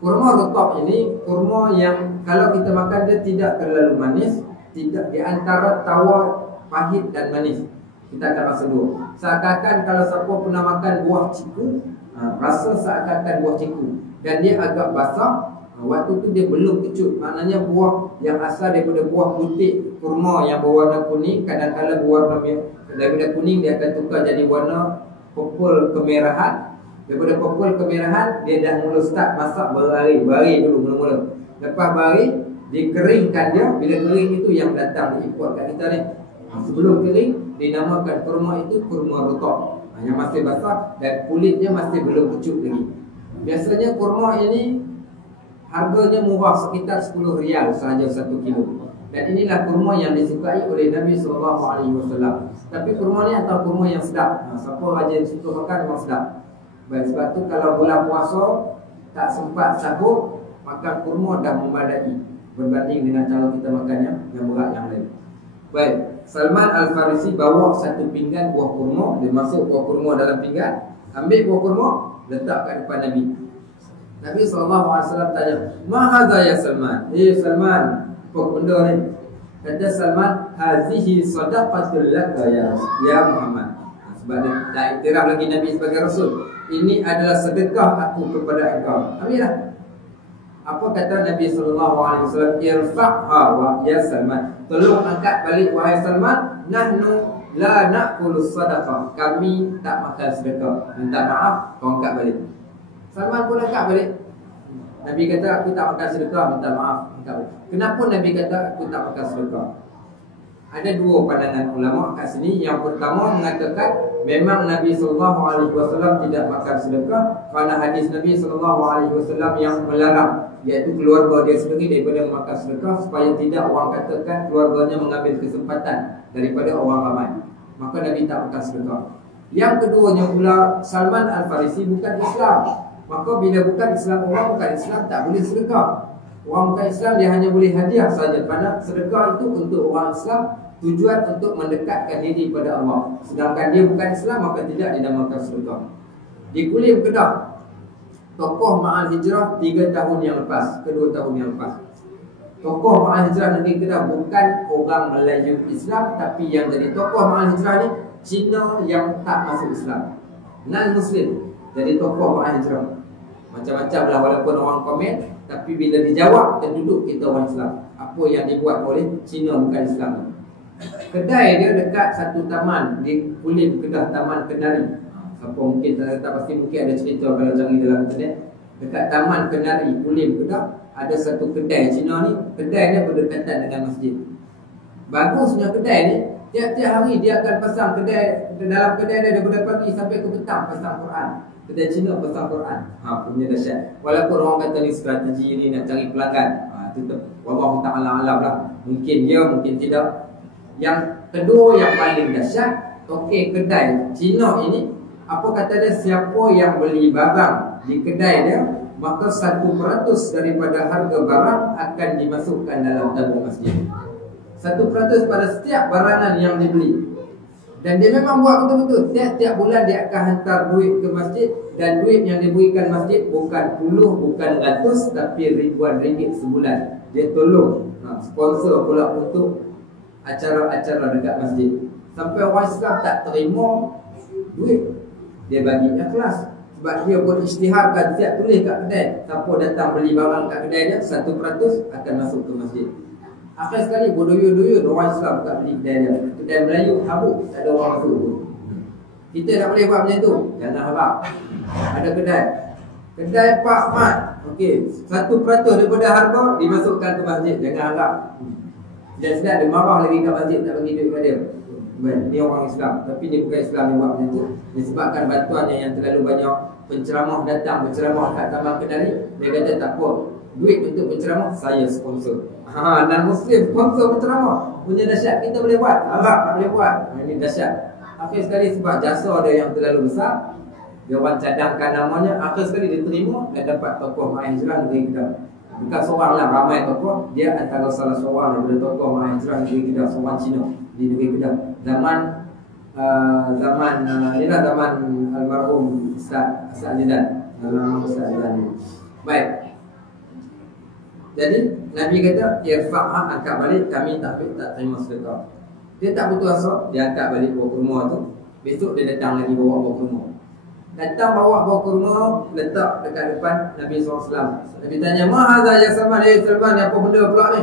Kurma rutab ini kurma yang kalau kita makan dia tidak terlalu manis, tidak di antara tawar, pahit dan manis. Kita akan rasa dua. Seakan-akan kalau siapa pernah makan buah ciku, rasa seakan-akan buah ciku dan dia agak basah. Waktu tu dia belum kecut. Maknanya buah yang asal daripada buah putih kurma yang berwarna kuning, kadang-kadang berwarna daripada kuning dia akan tukar jadi warna purple kemerahan. Daripada purple kemerahan dia dah mula start masak beri dulu mula-mula. Lepas beri dikeringkan dia. Bila kering itu yang datang diimport kat kita ni. Sebelum kering dinamakan kurma itu kurma rutab. Yang masih basah dan kulitnya masih belum kecut lagi. Biasanya kurma ini harganya murah, sekitar 10 rial sahaja 1 kilo. Dan inilah kurma yang disukai oleh Nabi SAW. Tapi kurma ni atau kurma yang sedap. Siapa rajin suka makan memang sedap. Baik, sebab tu kalau bulan puasa tak sempat sahur, makan kurma dah memadai berbanding dengan cara kita makannya yang berat yang lain. Baik, Salman Al-Farisi bawa 1 pinggan buah kurma. Dia masuk buah kurma dalam pinggan, ambil buah kurma, letak kat depan Nabi. Nabi SAW tanya, "Ma hadza ya Salman?" Salman, apa benda ni? Kata Salman, "Hazihi sadaqatul laka ya Muhammad." Sebab dia tak iktiraf lagi Nabi sebagai Rasul. Ini adalah sedekah aku kepada engkau. Ambillah. Apa kata Nabi SAW? "Irfa'ha wa ya Salman." Tolong angkat balik wahai Salman. "Nahnu la na'kulu sadaqah." Kami tak makan sedekah. Minta maaf, kau angkat balik. Salman pun angkat balik. Nabi kata aku tak makan sedekah, minta maaf, angkat balik. Kenapa Nabi kata aku tak makan sedekah? Ada 2 pandangan ulama kat sini. Yang pertama mengatakan memang Nabi SAW tidak makan sedekah kerana hadis Nabi SAW yang melarang, iaitu keluarga dia sendiri daripada makan sedekah, supaya tidak orang katakan keluarganya mengambil kesempatan daripada orang ramai. Maka Nabi tak makan sedekah. Yang keduanya pula, Salman Al-Farisi bukan Islam. Maka bila bukan Islam, orang bukan Islam tak boleh sedekah. Orang bukan Islam dia hanya boleh hadiah saja. Kerana sedekah itu untuk orang Islam, tujuan untuk mendekatkan diri pada Allah. Sedangkan dia bukan Islam, maka tidak dinamakan sedekah. Di Kulim Kedah, tokoh Ma'al Hijrah 3 tahun yang lepas, ke 2 tahun yang lepas, tokoh Ma'al Hijrah negeri Kedah bukan orang Melayu Islam, tapi yang jadi tokoh Ma'al Hijrah ni Cina yang tak masuk Islam, non-Muslim, jadi tokoh Ma'al Hijrah. Macam-macam lah walaupun orang komen, tapi bila dijawab terduduk kita orang Islam. Apa yang dibuat oleh Cina bukan Islam. Kedai dia dekat satu taman di Kulim Kedah, Taman Kenari. Siapa mungkin tak pasti mungkin ada cerita kalau cari dalam internet. Dekat Taman Kenari Kulim Kedah ada satu kedai Cina ni. Kedai dia berdekatan dengan masjid. Bagusnya kedai ni, tiap-tiap hari dia akan pasang kedai. Dalam kedai dia daripada pagi sampai ke petang pasang Quran. Kedai Cina pasang Quran. Punya dahsyat. Walaupun orang kata ni strategi ni nak cari pelanggan. Itu wallahu ta'ala alam lah. Mungkin ya, mungkin tidak. Yang kedua yang paling dahsyat, okey, kedai Cina ini, apa kata dia, siapa yang beli barang di kedai dia, maka 1% daripada harga barang akan dimasukkan dalam tabung masjid. 1% pada setiap barangan yang dibeli. Dan dia memang buat betul-betul. Tiap-tiap bulan dia akan hantar duit ke masjid. Dan duit yang diberikan masjid bukan puluh, bukan ratus, tapi ribuan ringgit sebulan. Dia tolong sponsor pula untuk acara-acara dekat masjid. Sampai orang Islam tak terima duit, dia bagi ikhlas. Sebab dia berisytiharkan, siap tulis kat kedai, siapa datang beli barang kat kedai dia, 1% akan masuk ke masjid. Akhir sekali berduyun-duyun orang Islam tak beli kedai dia. Kedai Melayu habuk, tak ada orang masuk. Kita tak boleh buat macam tu. Jangan harap. Ada kedai Kedai Pak Mat, okey, 1% daripada harga dimasukkan ke masjid. Jangan harap dan sedap dia marah lagi kat masjid tak bagi duit kat dia. Dia orang Islam, tapi dia bukan Islam yang buat macam tu. Disebabkan bantuannya yang terlalu banyak, penceramah datang berceramah kat Taman Kendari, dia kata tak apa, duit untuk penceramah saya sponsor. Dan Muslim sponsor penceramah. Punya dahsyat kita boleh buat, Arab tak boleh buat. Ini dahsyat. Akhir sekali sebab jasa dia yang terlalu besar, dia orang cadangkan namanya, akhir sekali dia terima dan dapat tokoh Mahir Hijrah Negeri Kedah. Bukan seorang lah, ramai tokoh. Dia antara salah seorang daripada tokoh Mahir Hijrah Negeri Kedah, seorang Cina di Negeri Kedah. Zaman zaman almarhum Ustaz Zidan. Baik. Jadi Nabi kata, irfa'ha, angkat balik, kami tak terima sedekah. Dia tak betul asal, dia angkat balik bawa ke rumah tu. Besok dia datang lagi bawa ke rumah. Datang bawa ke rumah, letak dekat depan Nabi SAW. Nabi tanya, "Ma hadza ya Salman?" Salman, apa benda pula ni?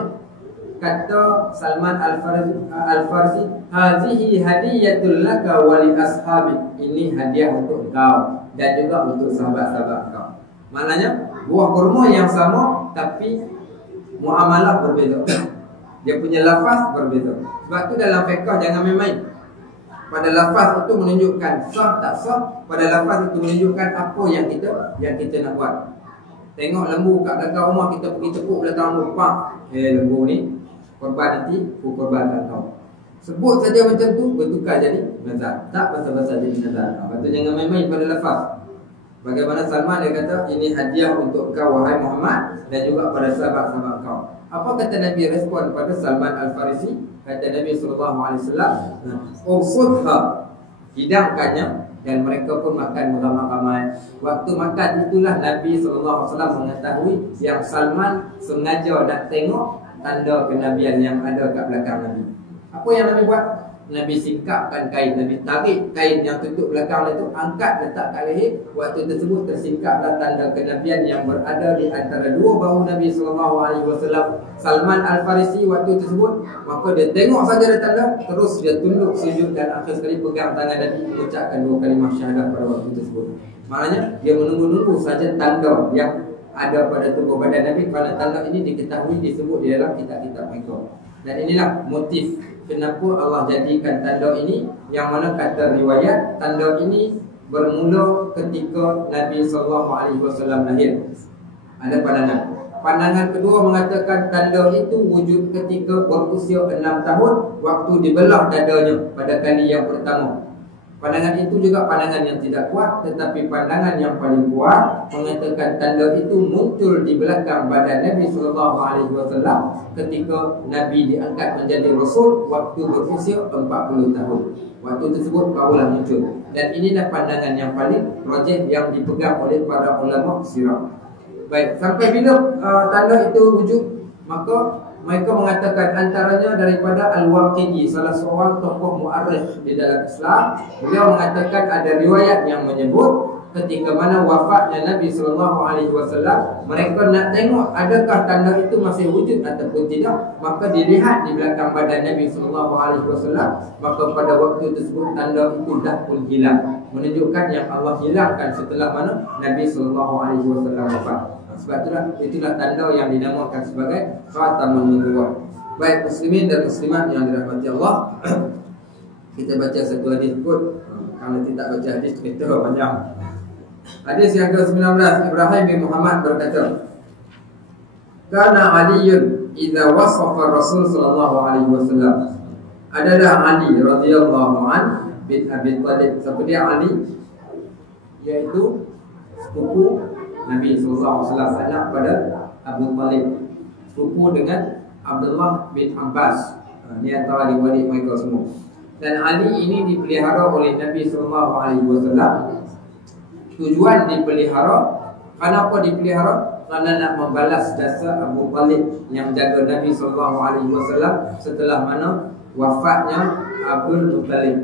Kata Salman Al-Farsi, "Hazihi hadiyatul laka wa li ashabik." Ini hadiah untuk kau dan juga untuk sahabat-sahabat kau. Maknanya buah kurma yang sama tapi muamalah berbeza. Dia punya lafaz berbeza. Sebab tu dalam fiqh jangan main-main. Pada lafaz itu menunjukkan sah tak sah, pada lafaz itu menunjukkan apa yang kita nak buat. Tengok lembu kat belakang rumah, kita pergi tepuk belakang lembu, pak, lembu ni korban nanti, aku korbankan kau. Sebut saja macam tu, bertukar jadi nazar. Tak pasal-pasal jadi nazar. Lepas tu jangan main-main pada lafaz. Bagaimana Salman dia kata, ini hadiah untuk kau wahai Muhammad dan juga pada sahabat-sahabat kau. Apa kata Nabi respon pada Salman Al-Farisi? Kata Nabi SAW, "Usudha," hidangkannya, dan mereka pun makan beramai-ramai. Waktu makan itulah Nabi SAW mengetahui yang Salman sengaja nak tengok tanda kenabian yang ada kat belakang Nabi. Apa yang Nabi buat? Nabi singkapkan kain, Nabi tarik kain yang tutup belakang itu, angkat letak kat leher. Waktu tersebut tersingkaplah tanda kenabian yang berada di antara dua bahu Nabi SAW. Salman Al-Farisi waktu tersebut, maka dia tengok saja ada tanda, terus dia tunduk sujud dan akhir sekali pegang tangan Nabi, mengucapkan dua kalimah syahadat pada waktu tersebut. Maknanya dia menunggu-nunggu saja tanda yang ada pada tubuh badan Nabi, kerana tanda ini diketahui disebut di dalam kitab-kitab mereka. Dan inilah motif kenapa Allah jadikan tanda ini, yang mana kata riwayat tanda ini bermula ketika Nabi SAW lahir. Ada pandangan. Pandangan kedua mengatakan tanda itu wujud ketika berusia 6 tahun, waktu dibelah dadanya pada kali yang pertama. Pandangan itu juga pandangan yang tidak kuat, tetapi pandangan yang paling kuat mengatakan tanda itu muncul di belakang badan Nabi SAW ketika Nabi diangkat menjadi Rasul waktu berusia 40 tahun. Waktu tersebut barulah muncul. Dan inilah pandangan yang paling rajih yang dipegang oleh para ulama sirah. Baik, sampai bila tanda itu wujud, maka mereka mengatakan antaranya daripada Al-Waqidi, salah seorang tokoh mu'arrikh di dalam Islam. Beliau mengatakan ada riwayat yang menyebut ketika mana wafatnya Nabi SAW, mereka nak tengok adakah tanda itu masih wujud ataupun tidak. Maka dilihat di belakang badan Nabi SAW, maka pada waktu tersebut tanda itu dah pun hilang, menunjukkan yang Allah hilangkan setelah mana Nabi SAW wafat. Sebab itulah tanda yang dinamakan sebagai khatamun nubuwah. Baik muslimin dan muslimat yang dirahmati Allah, kita baca satu hadis kot. Kalau tidak baca hadis kita panjang. Hadis yang ke-19, Ibrahim bin Muhammad berkata, "Kana Aliun idza wasafa Rasul sallallahu alaihi wasallam." Adalah Ali radhiyallahu an bin Abi Thalib. Siapa dia Ali? Iaitu sepupu Nabi SAW, anak pada Abu Talib, sepupu dengan Abdullah bin Abbas. Ini antara adik-adik mereka semua. Dan Ali ini dipelihara oleh Nabi SAW. Tujuan dipelihara, kenapa dipelihara? Kerana nak membalas jasa Abu Talib yang jaga Nabi SAW setelah mana wafatnya Abu Talib.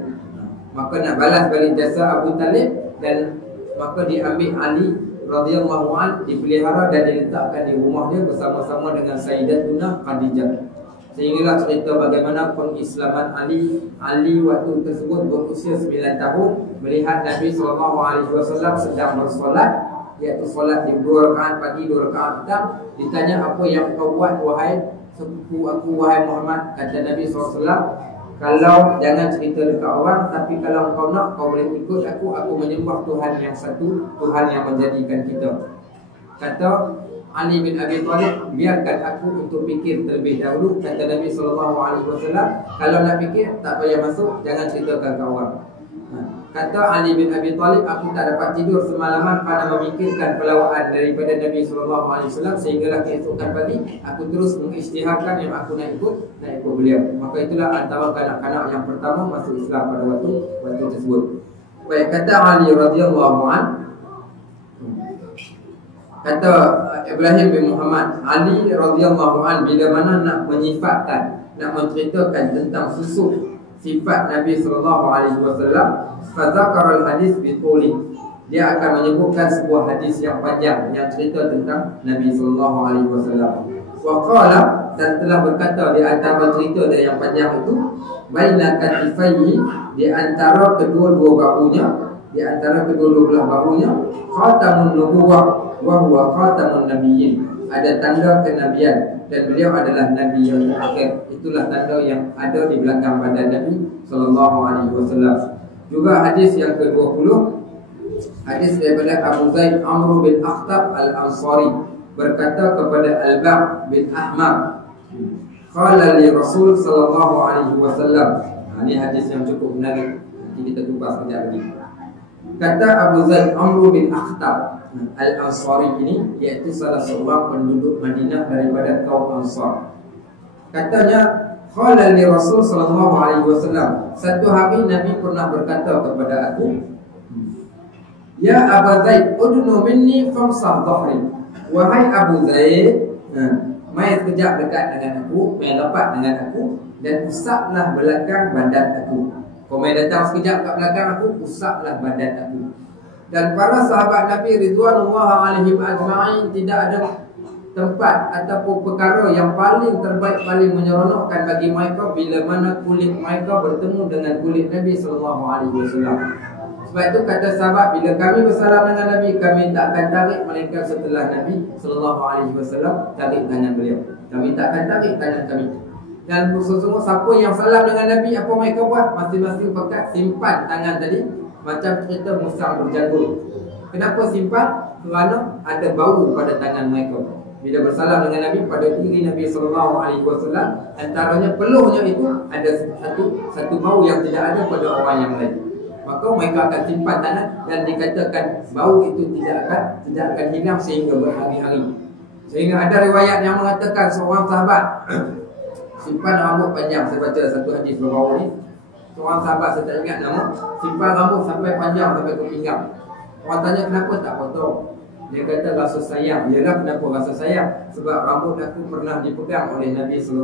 Maka nak balas balik jasa Abu Talib, dan maka diambil Ali radhiyallahu an, dipelihara dan diletakkan di rumah dia bersama-sama dengan Sayyidatuna Khadijah. Sehinggalah cerita bagaimana pengislaman Ali. Ali waktu tersebut berusia 9 tahun, melihat Nabi SAW sedang bersolat. iaitu solat di 2 rakaat pagi 2 rakaat petang. Ditanya, apa yang kau buat wahai sepupu aku, wahai Muhammad? Kata Nabi SAW, kalau jangan cerita dekat orang, tapi kalau kau nak, kau boleh ikut aku menyembah Tuhan yang satu, Tuhan yang menjadikan kita. Kata Ali bin Abi Thalib, biarkan aku untuk fikir terlebih dahulu. Kata Nabi SAW, kalau nak fikir tak payah masuk, jangan ceritakan ke orang. Kata Ali bin Abi Thalib, aku tak dapat tidur semalaman kerana memikirkan pelawaan daripada Nabi SAW, sehinggalah keesokan pagi aku terus mengisytiharkan yang aku nak ikut beliau. Maka itulah antara kanak-kanak yang pertama masuk Islam pada waktu tersebut. Baik, kata Ali radhiyallahu anhu, kata Ibrahim bin Muhammad, Ali radhiyallahu anhu bila mana nak menyifatkan, nak menceritakan tentang sifat Nabi SAW, fadzakara al-hadis bituli, dia akan menyebutkan sebuah hadis yang panjang yang cerita tentang Nabi SAW. Wa qala, dan telah berkata di antara cerita dia yang panjang itu, baina katifaihi, di antara kedua-dua bahunya, di antara kedua-dua belah bahunya, khatamun nubuwah wa huwa khatamun nabiyyin, ada tanda kenabian dan beliau adalah nabi yang terakhir. Itulah tanda yang ada di belakang badan Nabi SAW. Juga hadis yang ke-20, hadis daripada Abu Zaid Amr bin Akhtab Al-Ansari, berkata kepada Al-Ba' bin Ahmad, qala li Rasul sallallahu alaihi wasallam. Ini hadis yang cukup menarik, nanti kita kupas sekejap lagi. Kata Abu Zaid Amr bin Akhtab Al-Ansari ini, iaitu salah seorang penduduk Madinah daripada kaum Ansar. Katanya, qala li Rasul sallallahu alaihi wasallam, satu hari Nabi pernah berkata kepada aku, ya Abu Zaid, udnu minni famsah dhahri. Wahai Abu Zaid, mai sekejap dekat dengan aku, mai lepat dengan aku, dan usaplah belakang badan aku. Kau mai datang sekejap kat belakang aku, usaplah badan aku. Dan para sahabat Nabi ridwanullah alaihim ajma'in, tidak ada tempat ataupun perkara yang paling terbaik, paling menyeronokkan bagi mereka bila mana kulit mereka bertemu dengan kulit Nabi SAW. Sebab itu kata sahabat, bila kami bersalam dengan Nabi, kami tak akan tarik melainkan setelah Nabi SAW tarik tangan beliau. Kami tak akan tarik tangan kami. Dan sesungguhnya siapa yang salam dengan Nabi, apa mereka buat? Masing-masing pekat simpan tangan tadi, macam cerita musang berjanggut. Kenapa simpan? Kerana ada bau pada tangan mereka. Bila bersalam dengan Nabi, pada diri Nabi SAW, antaranya peluhnya itu ada satu bau yang tidak ada pada orang yang lain. Maka mereka akan simpan tangan, dan dikatakan bau itu tidak akan hilang sehingga berhari-hari. Sehingga ada riwayat yang mengatakan seorang sahabat simpan rambut panjang. Saya baca satu hadis berbau ni, seorang sahabat, saya tak ingat nama, simpan rambut sampai panjang, sampai ke pinggang. Orang tanya kenapa tak potong? Dia kata rasa sayang. Yalah, kenapa rasa sayang? Sebab rambut aku pernah dipegang oleh Nabi SAW,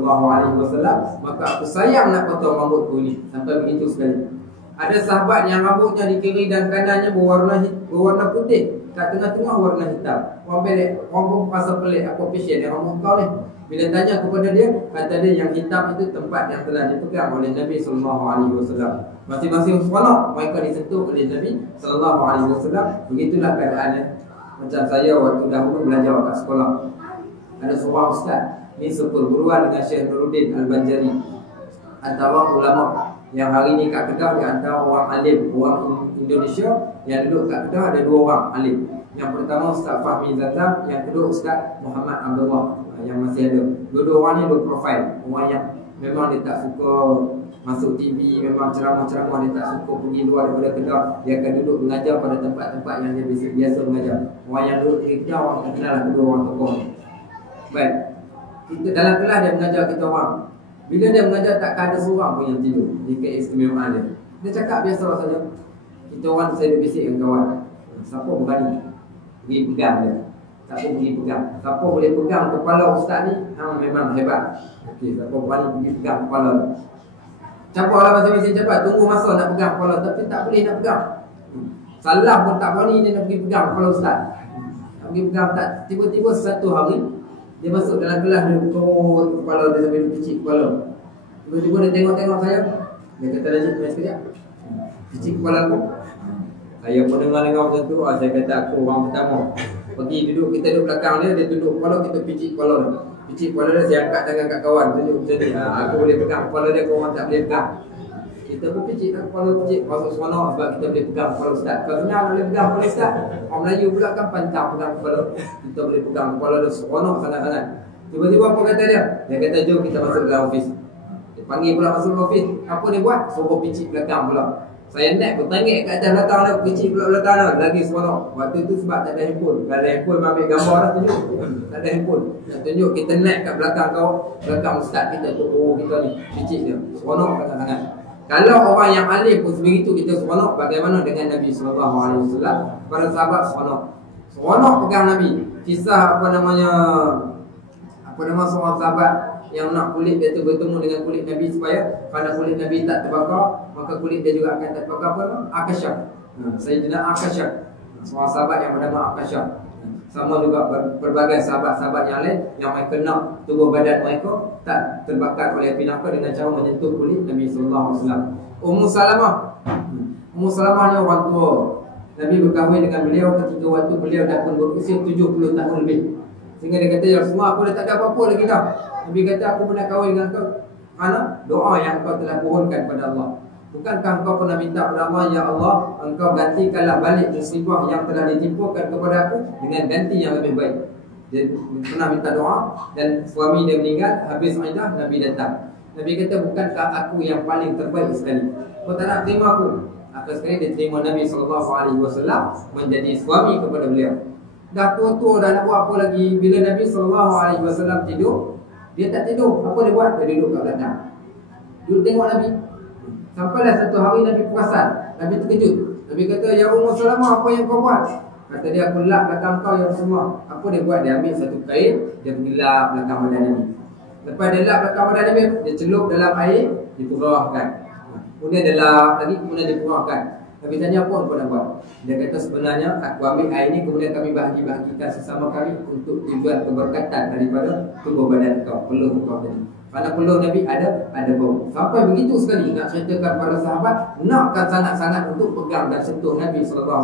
maka aku sayang nak potong rambutku ni. Sampai begitu sekali. Ada sahabat yang rambutnya di kiri dan kanannya berwarna putih, kat tengah-tengah warna hitam. Orang pun rasa pelik, apa passion yang rambut kau ni? Bila tanya kepada dia, kata dia yang hitam itu tempat yang telah dipegang oleh Nabi SAW. Masing-masing seronok mereka disentuh oleh Nabi SAW. Begitulah keadaannya. Macam saya waktu dahulu belajar kat sekolah, ada seorang ustaz, ni seperguruan dengan Syekh Nuruddin Al-Banjari, antara ulama yang hari ni kat Kedah, di antara orang alim, orang Indonesia yang duduk kat Kedah, ada 2 orang alim. Yang pertama Ustaz Fahmi Zatam, yang kedua Ustaz Muhammad Abdullah yang masih ada. Dua-dua orang ni low profile, orang yang memang dia tak suka masuk TV, memang ceramah-ceramah, dia tak suka pergi luar daripada Kedah. Dia akan duduk mengajar pada tempat-tempat yang dia biasa mengajar. Orang yang duduk di Kedah, orang kenal lah kedua orang tokoh ni. Baik, kita dalam kelas dia mengajar kita orang. Bila dia mengajar, takkan ada seorang pun yang tidur. Di keistimewaan dia, dia cakap biasa saja. Kita orang saya duduk bisik dengan kawan, siapa berani pergi pegang dia, siapa pergi pegang, siapa boleh pegang kepala ustaz ni, memang hebat. Okey, siapa berani pergi pegang kepala dia. Campurlah masing-masing cepat, tunggu masa nak pegang kepala, tapi tak boleh nak pegang. Salah pun tak berani dia nak pergi pegang kepala ustaz. Tak pergi pegang, tak. Tiba-tiba satu hari dia masuk dalam kelas, dia turun kepala dia sampai dia picit kepala. Tiba-tiba dia tengok-tengok saya, dia kata, lanjut main sekejap, picit kepala aku. Saya pun dengar macam tu. Saya kata aku orang pertama. Pergi duduk, kita duduk belakang dia. Dia duduk kepala, kita picit kepala dia. Picit kepala dia, saya angkat tangan kat kawan. Tunjuk macam ni. Aku boleh pegang kepala dia, korang tak boleh pegang. Kita pun picit kepala, picit masuk seronok sebab kita boleh pegang kepala ustaz. Kalau kenal boleh pegang kepala ustaz. Orang Melayu pula kan pantang pegang kepala. Kita boleh pegang kepala dia, seronok sangat-sangat. Tiba-tiba apa kata dia? Dia kata jom kita masuk dalam ofis. Dia panggil pula masuk ofis. Apa dia buat? Suruh picit belakang pula. Saya naik bertangik kat atas belakang dia, picit pula belakang dia. Lagi seronok. Waktu tu sebab tak ada handphone. Kalau ada handphone ambil gambar dah tunjuk. Tak ada handphone. Nak tunjuk kita naik kat belakang kau. Belakang ustaz kita tu. Oh kita ni. Picit dia. Seronok sangat-sangat. Kalau orang yang alim pun sebegitu kita seronok, bagaimana dengan Nabi SAW? Para sahabat seronok. Seronok pegang Nabi. Kisah apa nama seorang sahabat yang nak kulit dia tu bertemu dengan kulit Nabi supaya kalau kulit Nabi tak terbakar, maka kulit dia juga akan tak terbakar. Apa nama? Akasyah. Sayyidina Akasyah. Seorang sahabat yang bernama Akasyah. Sama juga berbagai sahabat-sahabat yang lain yang mereka nak tubuh badan mereka tak terbakar oleh api neraka dengan cara menyentuh kulit Nabi SAW. Ummu Salamah. Ummu Salamah ni orang tua. Nabi berkahwin dengan beliau ketika waktu beliau dah pun berusia 70 tahun lebih. Sehingga dia kata, ya semua aku dah tak ada apa-apa lagi dah. Nabi kata, aku pernah kahwin dengan kau kerana doa yang kau telah pohonkan kepada Allah. Bukankah engkau pernah minta kepada Allah, ya Allah, engkau gantikanlah balik musibah yang telah ditimpakan kepada aku dengan ganti yang lebih baik. Dia pernah minta doa dan suami dia meninggal, habis iddah Nabi datang. Nabi kata, bukankah aku yang paling terbaik sekali? Kau tak nak terima aku? Akhir sekali dia terima Nabi SAW menjadi suami kepada beliau. Dah tua-tua, dah nak buat apa lagi? Bila Nabi SAW tidur, dia tak tidur. Apa dia buat? Dia duduk kat belakang. Duduk tengok Nabi. Sampailah satu hari Nabi perasan. Nabi terkejut. Nabi kata, ya Ummu Salamah, apa yang kau buat? Kata dia, aku lap belakang kau yang semua. Apa dia buat? Dia ambil satu kain, dia pergi lap belakang badan Nabi. Lepas dia lap belakang badan Nabi, dia celup dalam air, diperahkan. Kemudian dia lap lagi, kemudian diperahkan. Nabi tanya, apa kau nak buat? Dia kata, sebenarnya aku ambil air ni, kemudian kami bahagi-bahagikan sesama kami untuk tujuan keberkatan daripada tubuh badan kau, peluh kau tadi. Kerana peluh Nabi ada bau. Sampai begitu sekali nak ceritakan para sahabat, nakkan sangat-sangat untuk pegang dan sentuh Nabi SAW.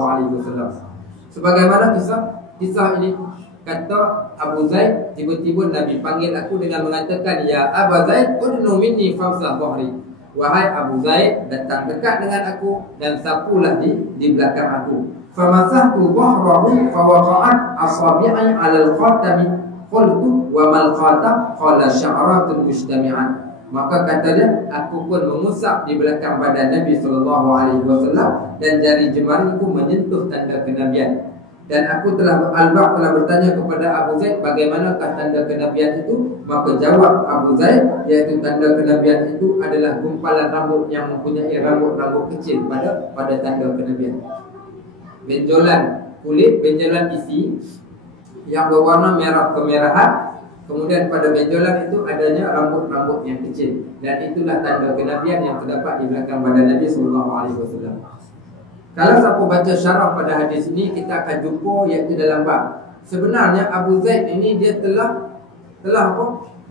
Sebagaimana kisah ini, kata Abu Zaid, tiba-tiba Nabi panggil aku dengan mengatakan, ya Abu Zaid, udnu minni famsah dhahri. Wahai Abu Zaid, datang dekat dengan aku dan sapulah di belakang aku. Famasahtu dhahrahu fawaqa'at asabi'i 'ala al-khatami. Qultu wa mal khatam? Qala sya'ratun mujtami'an. Maka kata dia, aku pun mengusap di belakang badan Nabi SAW dan jari jemariku menyentuh tanda kenabian. Dan aku telah bertanya kepada Abu Zaid, bagaimanakah tanda kenabian itu? Maka jawab Abu Zaid, iaitu tanda kenabian itu adalah gumpalan rambut yang mempunyai rambut-rambut kecil pada tanda kenabian. Benjolan kulit, benjolan isi yang berwarna merah kemerahan. Kemudian pada benjolan itu adanya rambut-rambut yang kecil. Dan itulah tanda kenabian yang terdapat di belakang badan Nabi SAW. Kalau siapa baca syarah pada hadis ini, kita akan jumpa iaitu dalam bab. Sebenarnya Abu Zaid ini dia telah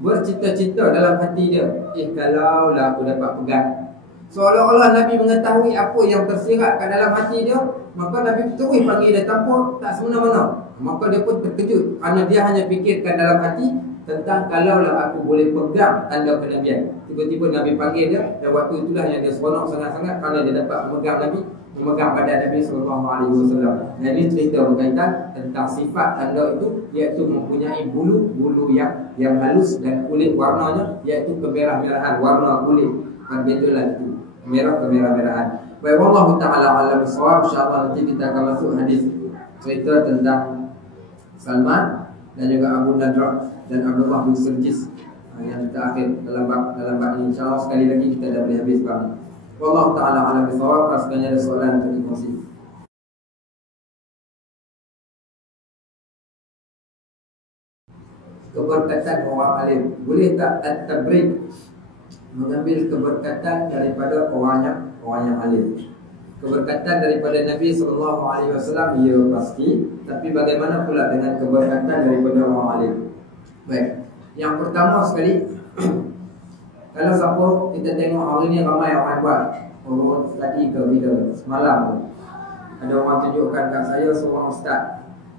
bercita-cita dalam hati dia. Kalaulah aku dapat pegang. Seolah-olah Nabi mengetahui apa yang tersirat kat dalam hati dia, maka Nabi terus panggil dia tanpa tak semena-mena. Maka dia pun terkejut kerana dia hanya fikirkan dalam hati tentang kalaulah aku boleh pegang tanda kenabian. Tiba-tiba Nabi panggil dia, dan waktu itulah yang dia seronok sangat-sangat kerana dia dapat memegang badan Nabi SAW. Dan ini cerita berkaitan tentang sifat tanda itu, iaitu mempunyai bulu-bulu yang halus dan kulit warnanya iaitu kemerah-merahan warna kulit benjolan itu, merah kemerah-merahan. Baik, wallahu ta'ala a'lam bissawab. InsyaAllah nanti kita akan masuk hadis cerita tentang Salman dan juga Abu Nadrah dan Abdullah bin Surjis yang terakhir dalam bab ini. InsyaAllah sekali lagi kita dah boleh habis bab ini. Wallahu ta'ala a'lam bissawab. Rasanya ada soalan untuk dikongsi. Keberkatan orang alim, boleh tak at-tabrik mengambil keberkatan daripada orang yang alim? Keberkatan daripada Nabi SAW, ya pasti. Tapi bagaimana pula dengan keberkatan daripada orang alim? Baik, yang pertama sekali, kalau siapa kita tengok hari ni ramai orang buat, orang tadi ke bila semalam tu, Ada orang tunjukkan kat saya seorang ustaz,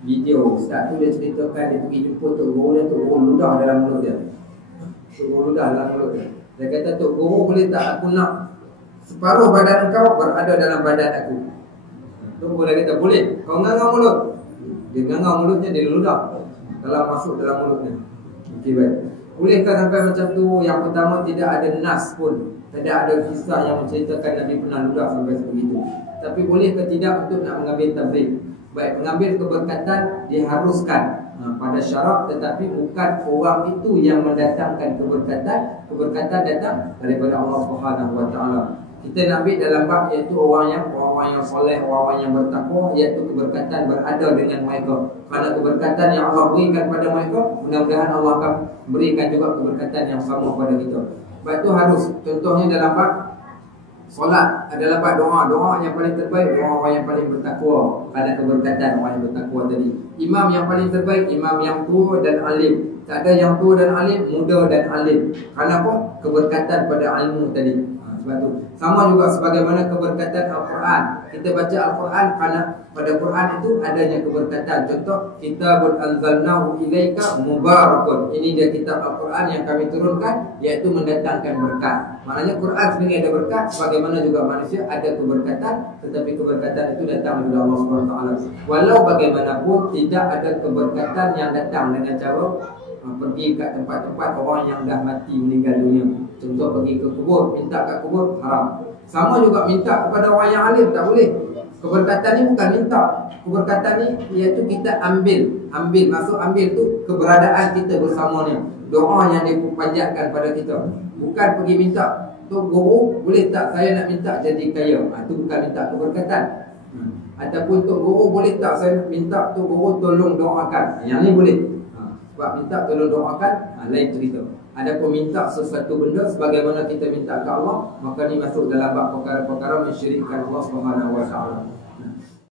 video ustaz tu dia ceritakan dia pergi jumpa tok guru dia, tok guru ludah dalam mulut dia. Tok guru ludah dalam mulut dia. Dia kata, tok guru boleh tak aku nak separuh badan kau berada dalam badan aku? Tok guru dia kata, boleh. Kau ngangau mulut. Dia ngangau mulutnya, dia ludah kalau masuk dalam mulutnya. Okey, baik. Bolehkah sampai macam tu? Yang pertama, tidak ada nas pun, tidak ada kisah yang menceritakan Nabi pernah ludah sampai sebegitu. Tapi boleh ke tidak untuk nak mengambil tabligh? Baik, mengambil keberkatan diharuskan pada syarak, tetapi bukan orang itu yang mendatangkan keberkatan. Keberkatan datang daripada Allah Subhanahu Wa Taala. Kita nak ambil dalam bab iaitu orang yang soleh, orang yang bertakwa, iaitu keberkatan berada dengan mereka. Kerana keberkatan yang Allah berikan pada mereka, mudah-mudahan Allah akan berikan juga keberkatan yang sama pada kita. Sebab itu harus, contohnya dalam bab solat adalah bab doa yang paling terbaik, doa orang yang paling bertakwa, kerana keberkatan orang yang bertakwa tadi. Imam yang paling terbaik, imam yang tua dan alim. Tak ada yang tua dan alim, muda dan alim. Kerana apa? Keberkatan pada ilmu tadi. Sebab tu sama juga sebagaimana keberkatan Al-Quran. Kita baca Al-Quran kerana pada Quran itu adanya keberkatan. Contoh, kitabun anzalnahu ilaika mubarakun. Ini dia kitab Al-Quran yang kami turunkan, iaitu mendatangkan berkat. Maknanya Quran sendiri ada berkat, sebagaimana juga manusia ada keberkatan, tetapi keberkatan itu datang dari Allah SWT. Walau bagaimanapun tidak ada keberkatan yang datang dengan cara pergi ke tempat-tempat orang yang dah mati, meninggal dunia. Contoh, pergi ke kubur, minta kat kubur, haram. Sama juga minta kepada orang yang alim, tak boleh. Keberkatan ni bukan minta. Keberkatan ni iaitu kita ambil. Maksud ambil tu keberadaan kita bersamanya. Doa yang dipanjatkan pada kita. Bukan pergi minta, Tok Guru boleh tak saya nak minta jadi kaya. Itu bukan minta keberkatan. Ataupun Tok Guru boleh tak saya minta Tok Guru tolong doakan. Yang ni boleh. Sebab minta tolong doakan, lain cerita. Adapun minta sesuatu benda sebagaimana kita minta ke Allah, maka ni masuk dalam bab perkara-perkara mensyirikkan Allah Subhanahu Wa Taala.